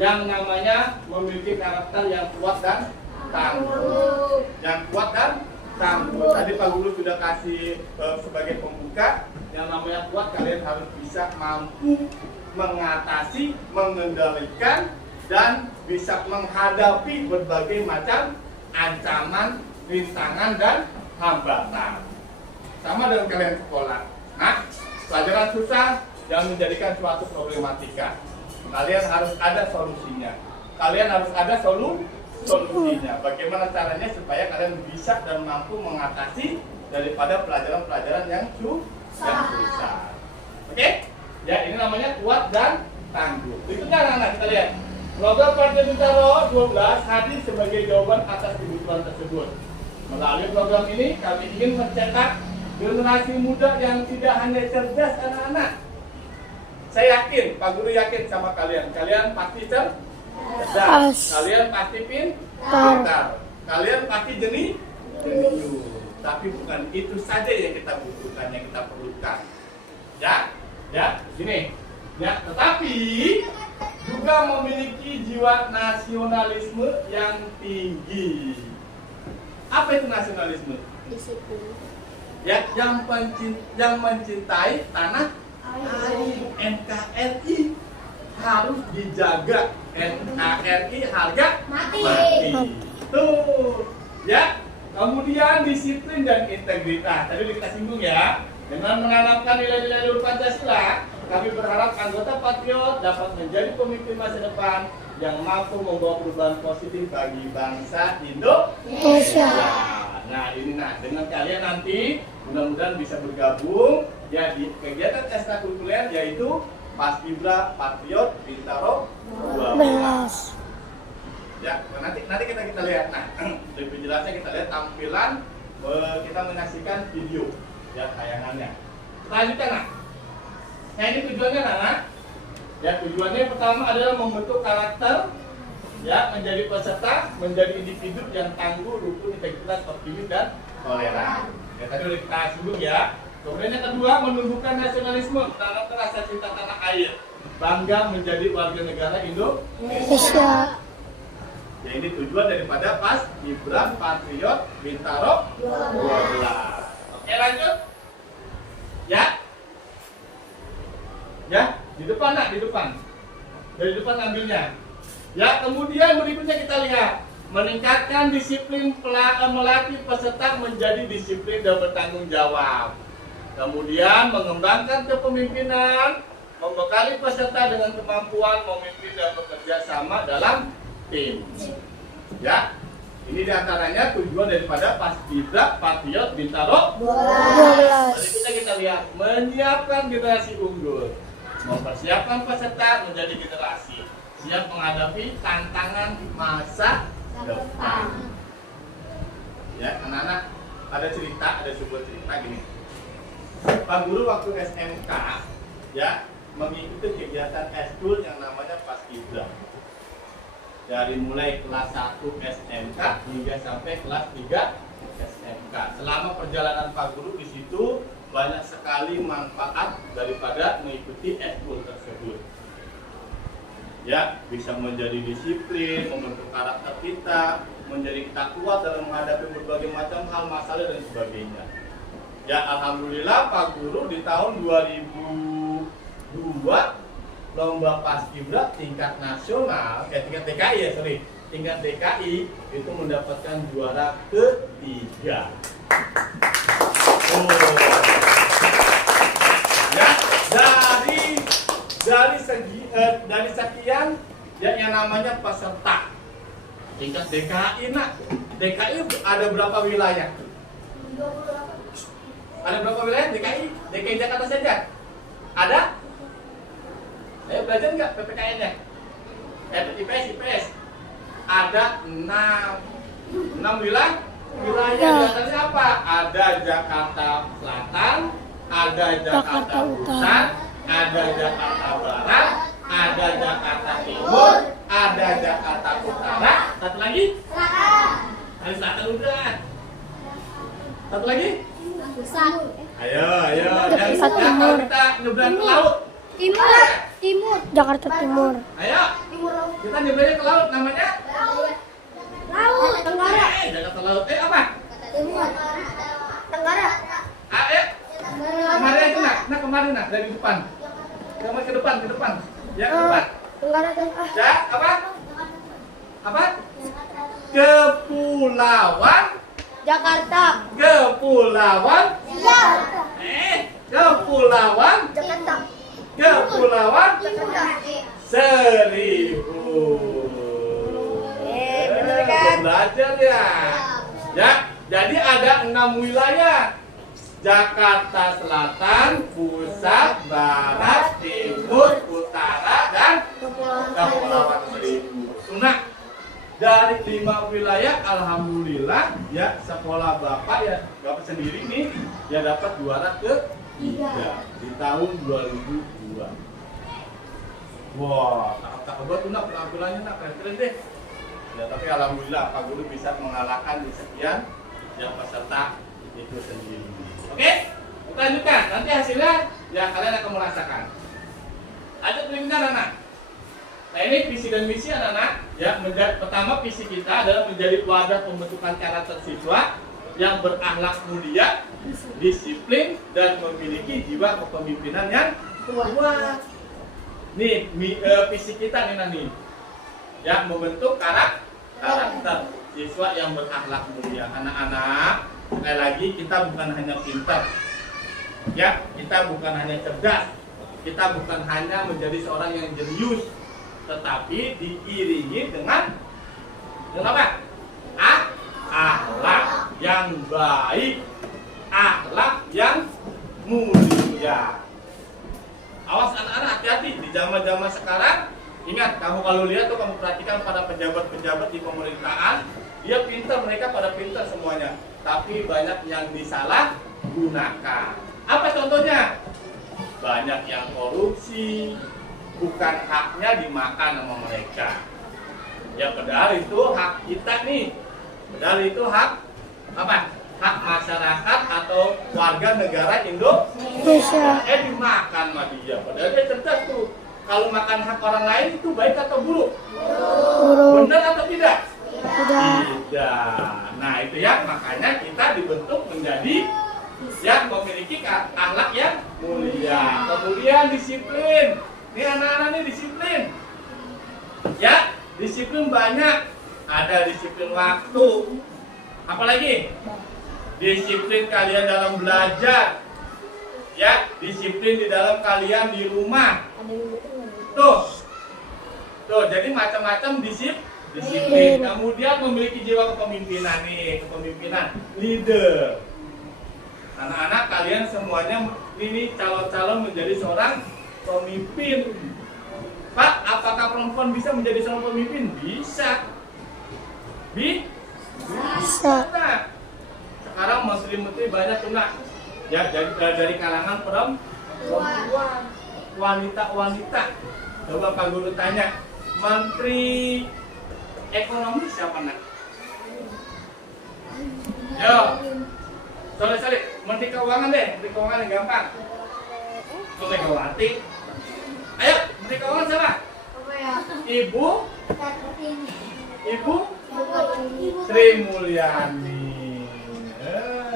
yang namanya memiliki karakter yang kuat dan tangguh. Yang kuat dan tangguh. Tadi Pak Guru sudah kasih sebagai pembuka, yang namanya kuat kalian harus bisa mampu mengatasi, mengendalikan, dan bisa menghadapi berbagai macam ancaman, rintangan, dan hambatan. Sama dengan kalian sekolah. Nah, pelajaran susah jangan menjadikan suatu problematika. Kalian harus ada solusinya. Kalian harus ada solusinya. Bagaimana caranya supaya kalian bisa dan mampu mengatasi daripada pelajaran-pelajaran yang susah. Oke? Ya, ini namanya kuat dan tangguh. Berikutnya anak-anak kita lihat. Program Partai Bintaro 12 hadir sebagai jawaban atas kebutuhan tersebut. Melalui program ini kami ingin mencetak generasi muda yang tidak hanya cerdas anak-anak. Saya yakin, Pak Guru yakin sama kalian. Kalian pasti cerdas. Kalian pasti pintar. Kalian pasti jenius. Tapi bukan itu saja yang kita butuhkan, yang kita perlukan. Ya, gini. Ya, tetapi juga memiliki jiwa nasionalisme yang tinggi. Apa itu nasionalisme? Disiplin. Ya, yang mencintai tanah air. NKRI harus dijaga. NKRI harga mati. Tuh, ya. Kemudian disiplin dan integritas. Tadi kita singgung ya. Dengan menanamkan nilai-nilai luhur Pancasila, kami berharap anggota Patriot dapat menjadi pemimpin masa depan yang mampu membawa perubahan positif bagi bangsa Indonesia. Nah, ini dengan kalian nanti mudah-mudahan bisa bergabung ya di kegiatan ekstrakurikuler yaitu Paskibra Patriot Bintaro 12. Ya, nanti kita lihat. Nah, lebih jelasnya kita lihat tampilan, kita menyaksikan video ya tayangannya. Selanjutnya, nah ini tujuannya, ya tujuannya pertama adalah membentuk karakter, ya menjadi peserta, menjadi individu yang tangguh, rukun, integritas, optimis, dan toleran. Ya tadi udah kita singgung ya. Kemudian yang kedua, menumbuhkan nasionalisme, menanamkan rasa cinta tanah air, bangga menjadi warga negara Indonesia. Ya ini tujuan daripada Paskibra Patriot Bintaro 12. Lanjut. Ya. Ya, di depan nak, di depan. Dari depan ambilnya. Ya, kemudian berikutnya kita lihat meningkatkan disiplin melatih peserta menjadi disiplin dan bertanggung jawab. Kemudian mengembangkan kepemimpinan, membekali peserta dengan kemampuan memimpin dan bekerja sama dalam tim. Ya, ini diantaranya tujuan daripada Paskibra Patriot Bintaro 12. Berikutnya kita lihat menyiapkan generasi unggul, mempersiapkan peserta menjadi generasi siap menghadapi tantangan masa depan. Ya, anak-anak, ada sebuah cerita gini. Pak Guru waktu SMK ya mengikuti kegiatan eskul yang namanya Paskibra. Dari mulai kelas 1 SMK hingga sampai kelas 3 SMK. Selama perjalanan Pak Guru di situ banyak sekali manfaat daripada mengikuti eskul tersebut. Ya, bisa menjadi disiplin, membentuk karakter kita, menjadi kita kuat dalam menghadapi berbagai macam hal, masalah dan sebagainya. Ya, alhamdulillah Pak Guru di tahun 2002 lomba Paskibra tingkat nasional, tingkat DKI ya, tingkat DKI itu mendapatkan juara ketiga. Ya, dari sekian yang namanya peserta tingkat DKI, nak. DKI ada berapa wilayah? Ada berapa wilayah DKI? DKI Jakarta saja? Ada? Ayo belajar nggak PPKN-nya? IPS. Ada 6 wilayah. Diantaranya apa? Ada Jakarta Selatan, ada Jakarta Pusat, ada Jakarta Barat, ada Jakarta Timur, ada Jakarta Utara. Satu lagi? Ada Selatan udah. Satu lagi? Ayo. Yang kalau kita nyebrang ke laut. Timur. Jakarta Timur. Ayo. Kita nyebrangnya ke laut, namanya? Laut. Tenggara. Jakarta Laut. Apa? Timur. Tenggara. Ayo. Kemarin aja nak kemarin nak dari depan. Ke depan. Ya, ke depan. Tenggara tengah. Ya, apa? Kepulauan Jakarta. Kepulauan Jakarta. Kepulauan Jakarta. Kepulauan Jakarta. Seribu. Bener kan? Belajar ya. Ya, jadi ada 6 wilayah. Jakarta Selatan, Pusat, Barat, Timur, Utara, dan Kepulauan Seribu. Nah, dari 5 wilayah, alhamdulillah ya sekolah bapak sendiri nih ya dapat juara ke-3 di tahun 2002. Wah, cakep banget tuh nak penampilannya, nak keren deh. Ya, tapi alhamdulillah Pak Guru bisa mengalahkan di sekian yang peserta itu sendiri. Oke, kita lanjutkan. Nanti hasilnya ya kalian akan merasakan. Lanjut berikutnya anak-anak. Nah, ini visi dan misi anak-anak. Ya, pertama visi kita adalah menjadi wadah pembentukan karakter siswa yang berakhlak mulia, disiplin dan memiliki jiwa kepemimpinan yang kuat. Nih, visi kita nih nanti. Ya, membentuk karakter siswa yang berakhlak mulia. Anak-anak, sekali lagi kita bukan hanya pintar. Ya, kita bukan hanya cerdas. Kita bukan hanya menjadi seorang yang jenius, tetapi diiringi dengan apa? Akhlak yang baik, akhlak yang mulia. Awas anak-anak, hati-hati di zaman-zaman sekarang. Ingat, kamu kalau lihat tuh, kamu perhatikan pada pejabat-pejabat di pemerintahan, dia pintar, mereka pada pintar semuanya, tapi banyak yang disalahgunakan. Apa contohnya? Banyak yang korupsi, bukan haknya dimakan sama mereka. Ya padahal itu hak kita nih. Padahal itu hak apa? Hak masyarakat atau warga negara Indonesia. Dimakan sama dia. Padahal dia cerdas tuh. Kalau makan hak orang lain itu baik atau buruk? Buruk. Benar atau tidak? Tidak. Tidak. Nah itu ya, makanya kita dibentuk menjadi ya memiliki akhlak yang mulia. Kemudian disiplin. Nih anak-anak nih disiplin. Ya, disiplin banyak. Ada disiplin waktu. Apalagi? Disiplin kalian dalam belajar. Ya, disiplin di dalam kalian di rumah. Tuh, jadi macam-macam disiplin. Kemudian memiliki jiwa kepemimpinan nih, kepemimpinan, leader. Anak-anak kalian semuanya ini calon-calon menjadi seorang pemimpin. Pak, apakah perempuan bisa menjadi seorang pemimpin? Bisa. Bisa. Nah, sekarang menteri-menteri banyak tuh nak. Ya, dari kalangan perempuan, wanita-wanita. Coba Pak Guru tanya, Menteri Ekonomi siapa nak? Yo, sorry, Menteri Keuangan deh, Menteri Keuangan yang gampang. Megawati. Ayo, Menteri Keuangan siapa? Ibu Sri Mulyani.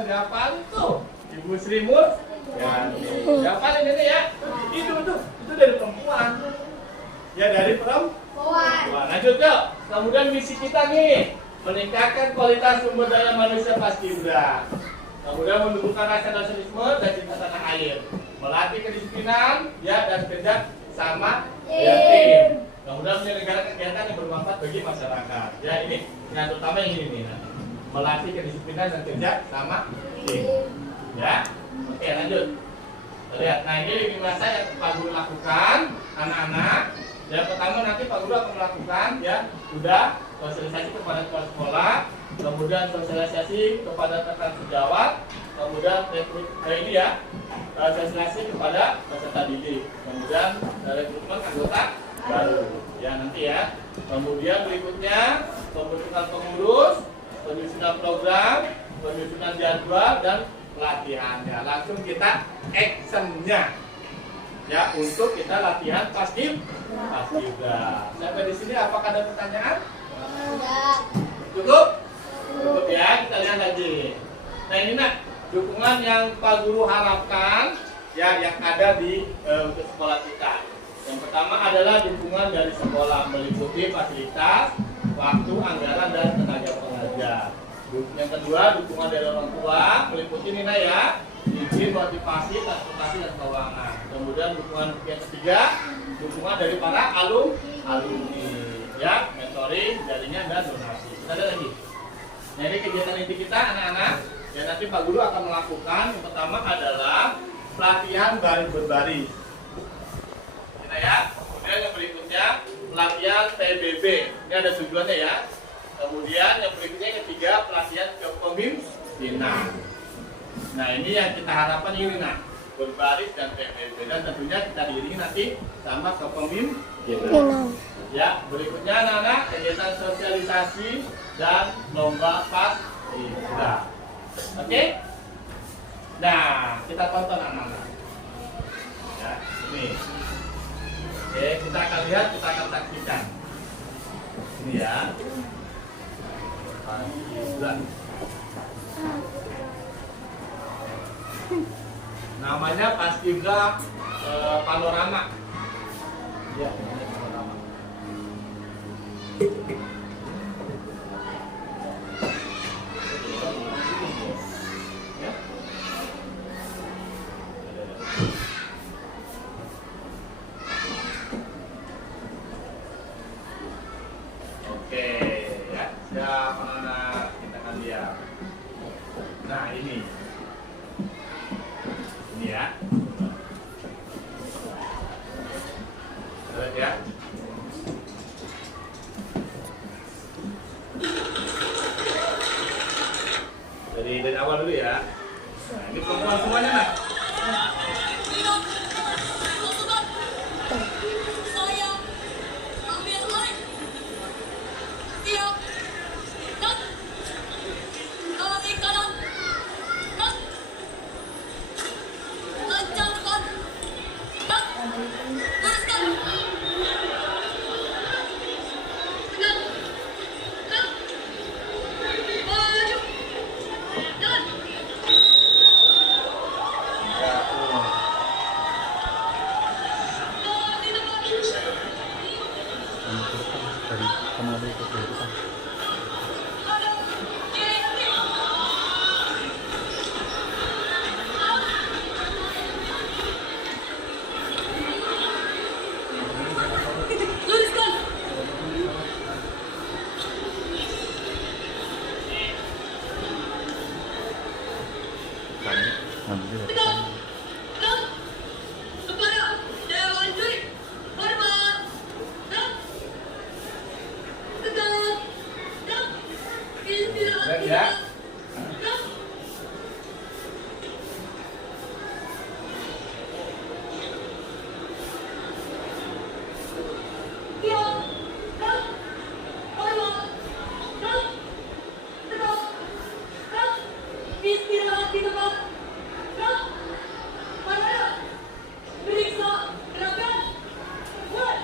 Siapa tuh? Ibu Sri Mulyani. Siapa ini ya? Itu dari perempuan. Ya dari perempuan. Lanjut yuk. Kemudian misi kita nih meningkatkan kualitas sumber daya manusia paskibra. Kemudian menumbuhkan rasa nasionalisme dan cinta tanah air. Melatih kedisiplinan ya dan kerja sama ya tim. Kemudian menyelenggarakan kegiatan yang bermanfaat bagi masyarakat. Ya ini yang terutama yang ini nih. Melatih kedisiplinan dan kerja sama tim. Ya. Oke, lanjut. Lihat. Nah, ini 5 masa yang Pak Guru lakukan, anak-anak. Yang pertama nanti Pak Guru akan melakukan ya, sudah sosialisasi kepada kepala sekolah, kemudian sosialisasi kepada rekan sejawat, kemudian ini ya, sosialisasi kepada peserta didik, kemudian rekrutmen anggota baru. Ya nanti ya. Kemudian berikutnya pembentukan pengurus, penyusunan program, penyusunan jadwal dan pelatihannya. Langsung kita actionnya. Ya, untuk kita latihan paskibra. Sampai di sini apakah ada pertanyaan? Cukup? Cukup ya, kita lihat lagi. Nah ini nak, dukungan yang Pak Guru harapkan ya yang ada di untuk sekolah kita. Yang pertama adalah dukungan dari sekolah meliputi fasilitas, waktu, anggaran dan tenaga pengajar. Yang kedua, dukungan dari orang tua meliputi Nina ya, izin, motivasi, transportasi dan keuangan. Kemudian dukungan yang ketiga, dukungan dari para alumni ya, mentoring, jaringan dan donasi. Kita lihat lagi. Nah ini kegiatan inti kita anak-anak. Ya nanti Pak Guru akan melakukan yang pertama adalah pelatihan baris berbaris. Kita ya. Kemudian yang berikutnya pelatihan PBB. Ini ada tujuannya ya. Kemudian yang berikutnya yang ketiga pelatihan kepemimpinan. Nah ini yang kita harapkan ini nah, berbaris dan PBB dan tentunya kita diiringi nanti sama kepemimpinan. Ya berikutnya anak-anak kegiatan sosialisasi dan lomba paskibra. Oke? Nah kita tonton anak-anak. Ya ini. Oke kita akan lihat, kita akan saksikan. Ini ya. Paskibra. Namanya Paskibra Panorama. Ya, panorama. Ya. Oke, ya. Siap anak-anak, kita akan lihat. Nah, ini ya. Lihat ya. Dari awal dulu ya. Nah, ini perempuan semuanya nak. dari kemana itu kehidupan. Ngambil dari sana. Ya. Istirahat di tempat. Mana? Periksa gerakan. Buat.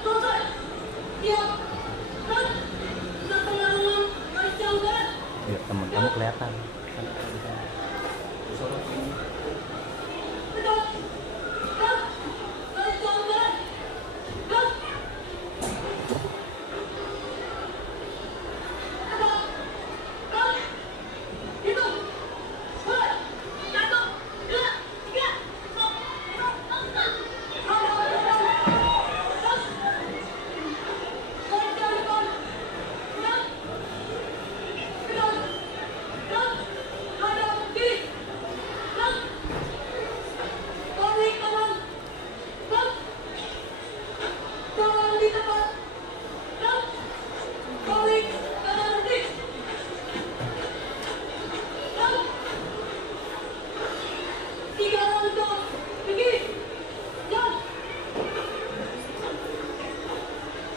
Selesai. Siap. Kan? Setengah ruang kacau kan? Ya, teman kamu kelihatan. Betul. Kan? Kacau kan? Kan? Betul. Kan? Itu. Buat. Satu. Dua. Tiga. Stop. Tiga langkah. Pergi. Jangan.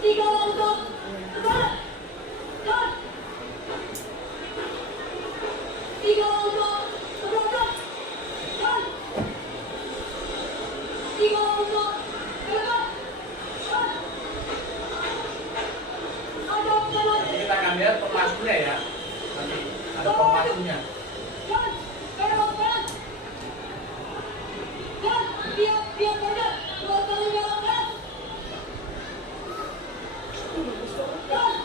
Tiga langkah. Terbalik. Jangan. Tiga langkah. Terbelakang. Jangan. Tiga langkah. Belakang. Jangan. Hadap kanan. Kita akan lihat pemasunya ya. Nanti ada pemasunya. Jangan. Belok kanan. Jangan. Diam. Diam saja. Dua kali belok kanan. Jangan.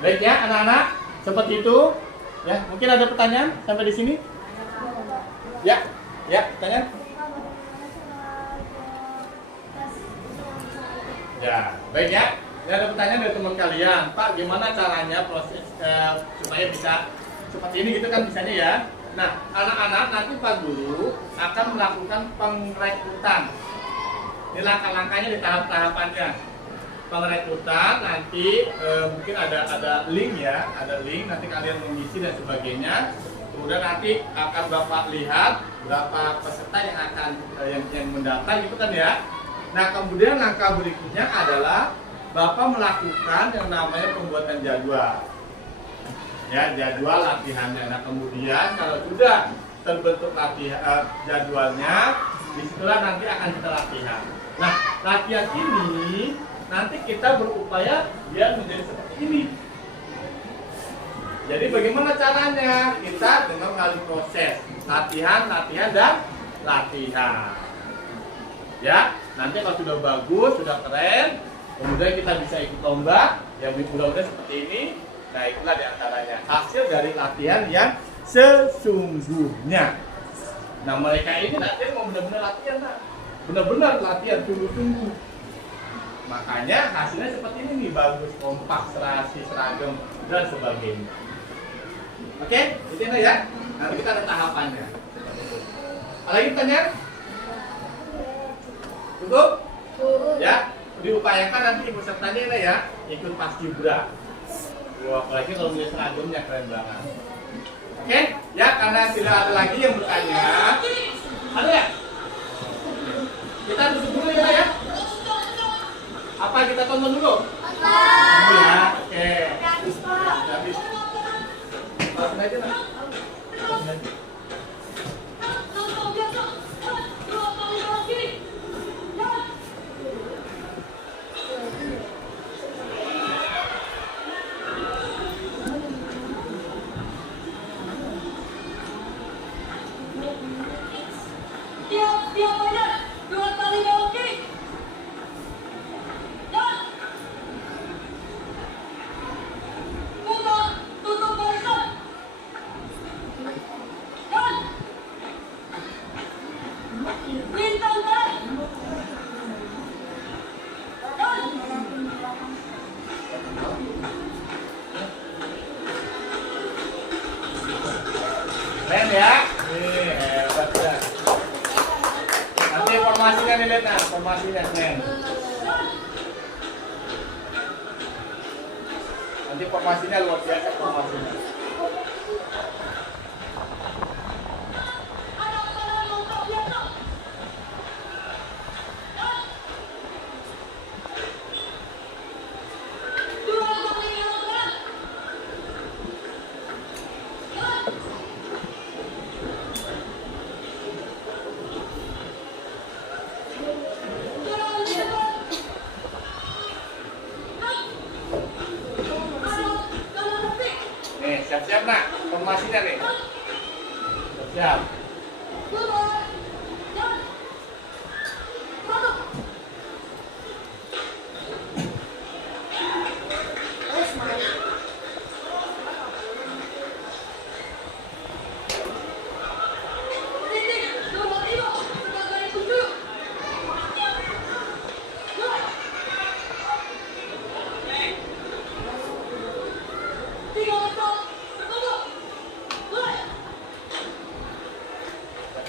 Baik ya anak-anak, seperti itu. Ya, mungkin ada pertanyaan sampai di sini? Ya, pertanyaan? Ya, baik ya. Ini ada pertanyaan dari teman kalian, Pak, gimana caranya proses supaya bisa seperti ini gitu kan bisanya ya? Nah, anak-anak nanti Pak Guru akan melakukan pengrekrutan. Ini langkah-langkahnya di tahap-tahapannya. pengrekrutan nanti mungkin ada link ya, ada link nanti kalian mengisi dan sebagainya. Kemudian nanti akan Bapak lihat berapa peserta yang akan yang mendaftar gitu kan ya. Nah, kemudian langkah berikutnya adalah Bapak melakukan yang namanya pembuatan jadwal. Ya, jadwal latihannya. Nah, kemudian kalau sudah terbentuk jadwalnya, disitulah nanti akan kita latihan. Nah, latihan ini nanti kita berupaya biar menjadi seperti ini. Jadi bagaimana caranya? Kita dengan melalui proses latihan, dan latihan. Ya, nanti kalau sudah bagus, sudah keren, kemudian kita bisa ikut lomba yang mudah-mudahan seperti ini. Nah, itulah diantaranya hasil dari latihan yang sesungguhnya. Nah, mereka ini latihan mau benar-benar latihan, nah. Benar-benar latihan sungguh-sungguh. Makanya hasilnya seperti ini nih, bagus, kompak, serasi, seragam dan sebagainya. Oke, itu ya. Nanti kita ada tahapannya. Ada lagi pertanyaan? Cukup? Ya, diupayakan nanti pesertanya ya ikut paskibra. Wah, apalagi kalau punya seragamnya keren banget. Oke, ya karena tidak ada lagi yang bertanya. Ada ya? Kita duduk dulu ya. Apa kita tonton dulu? Ya, oke. Habis. Langsung aja lah. Keren ya? Nih, hebat ya. Nanti formasinya nih, lihat nah, formasinya keren. Nanti formasinya luar biasa formasinya. Siap-siap nak, formasinya nih. Siap.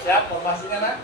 Siap formasinya nak?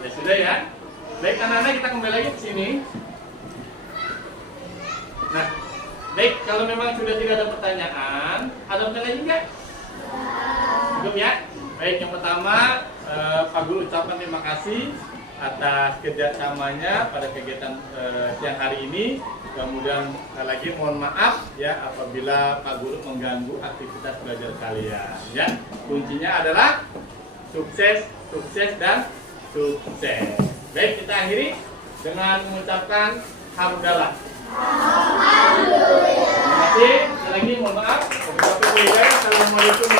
Ya sudah ya. Baik anak-anak, kita kembali lagi ke sini. Nah, baik, kalau memang sudah tidak ada pertanyaan, ada pertanyaan lagi nggak? Cukup ya. Baik, yang pertama Pak Guru ucapkan terima kasih atas kerjasamanya pada kegiatan siang hari ini. Kemudian sekali lagi mohon maaf ya apabila Pak Guru mengganggu aktivitas belajar kalian. Ya, kuncinya adalah sukses, sukses dan sukses. Baik, kita akhiri dengan mengucapkan hamdalah. Terima kasih. Sekali lagi mohon maaf. Assalamualaikum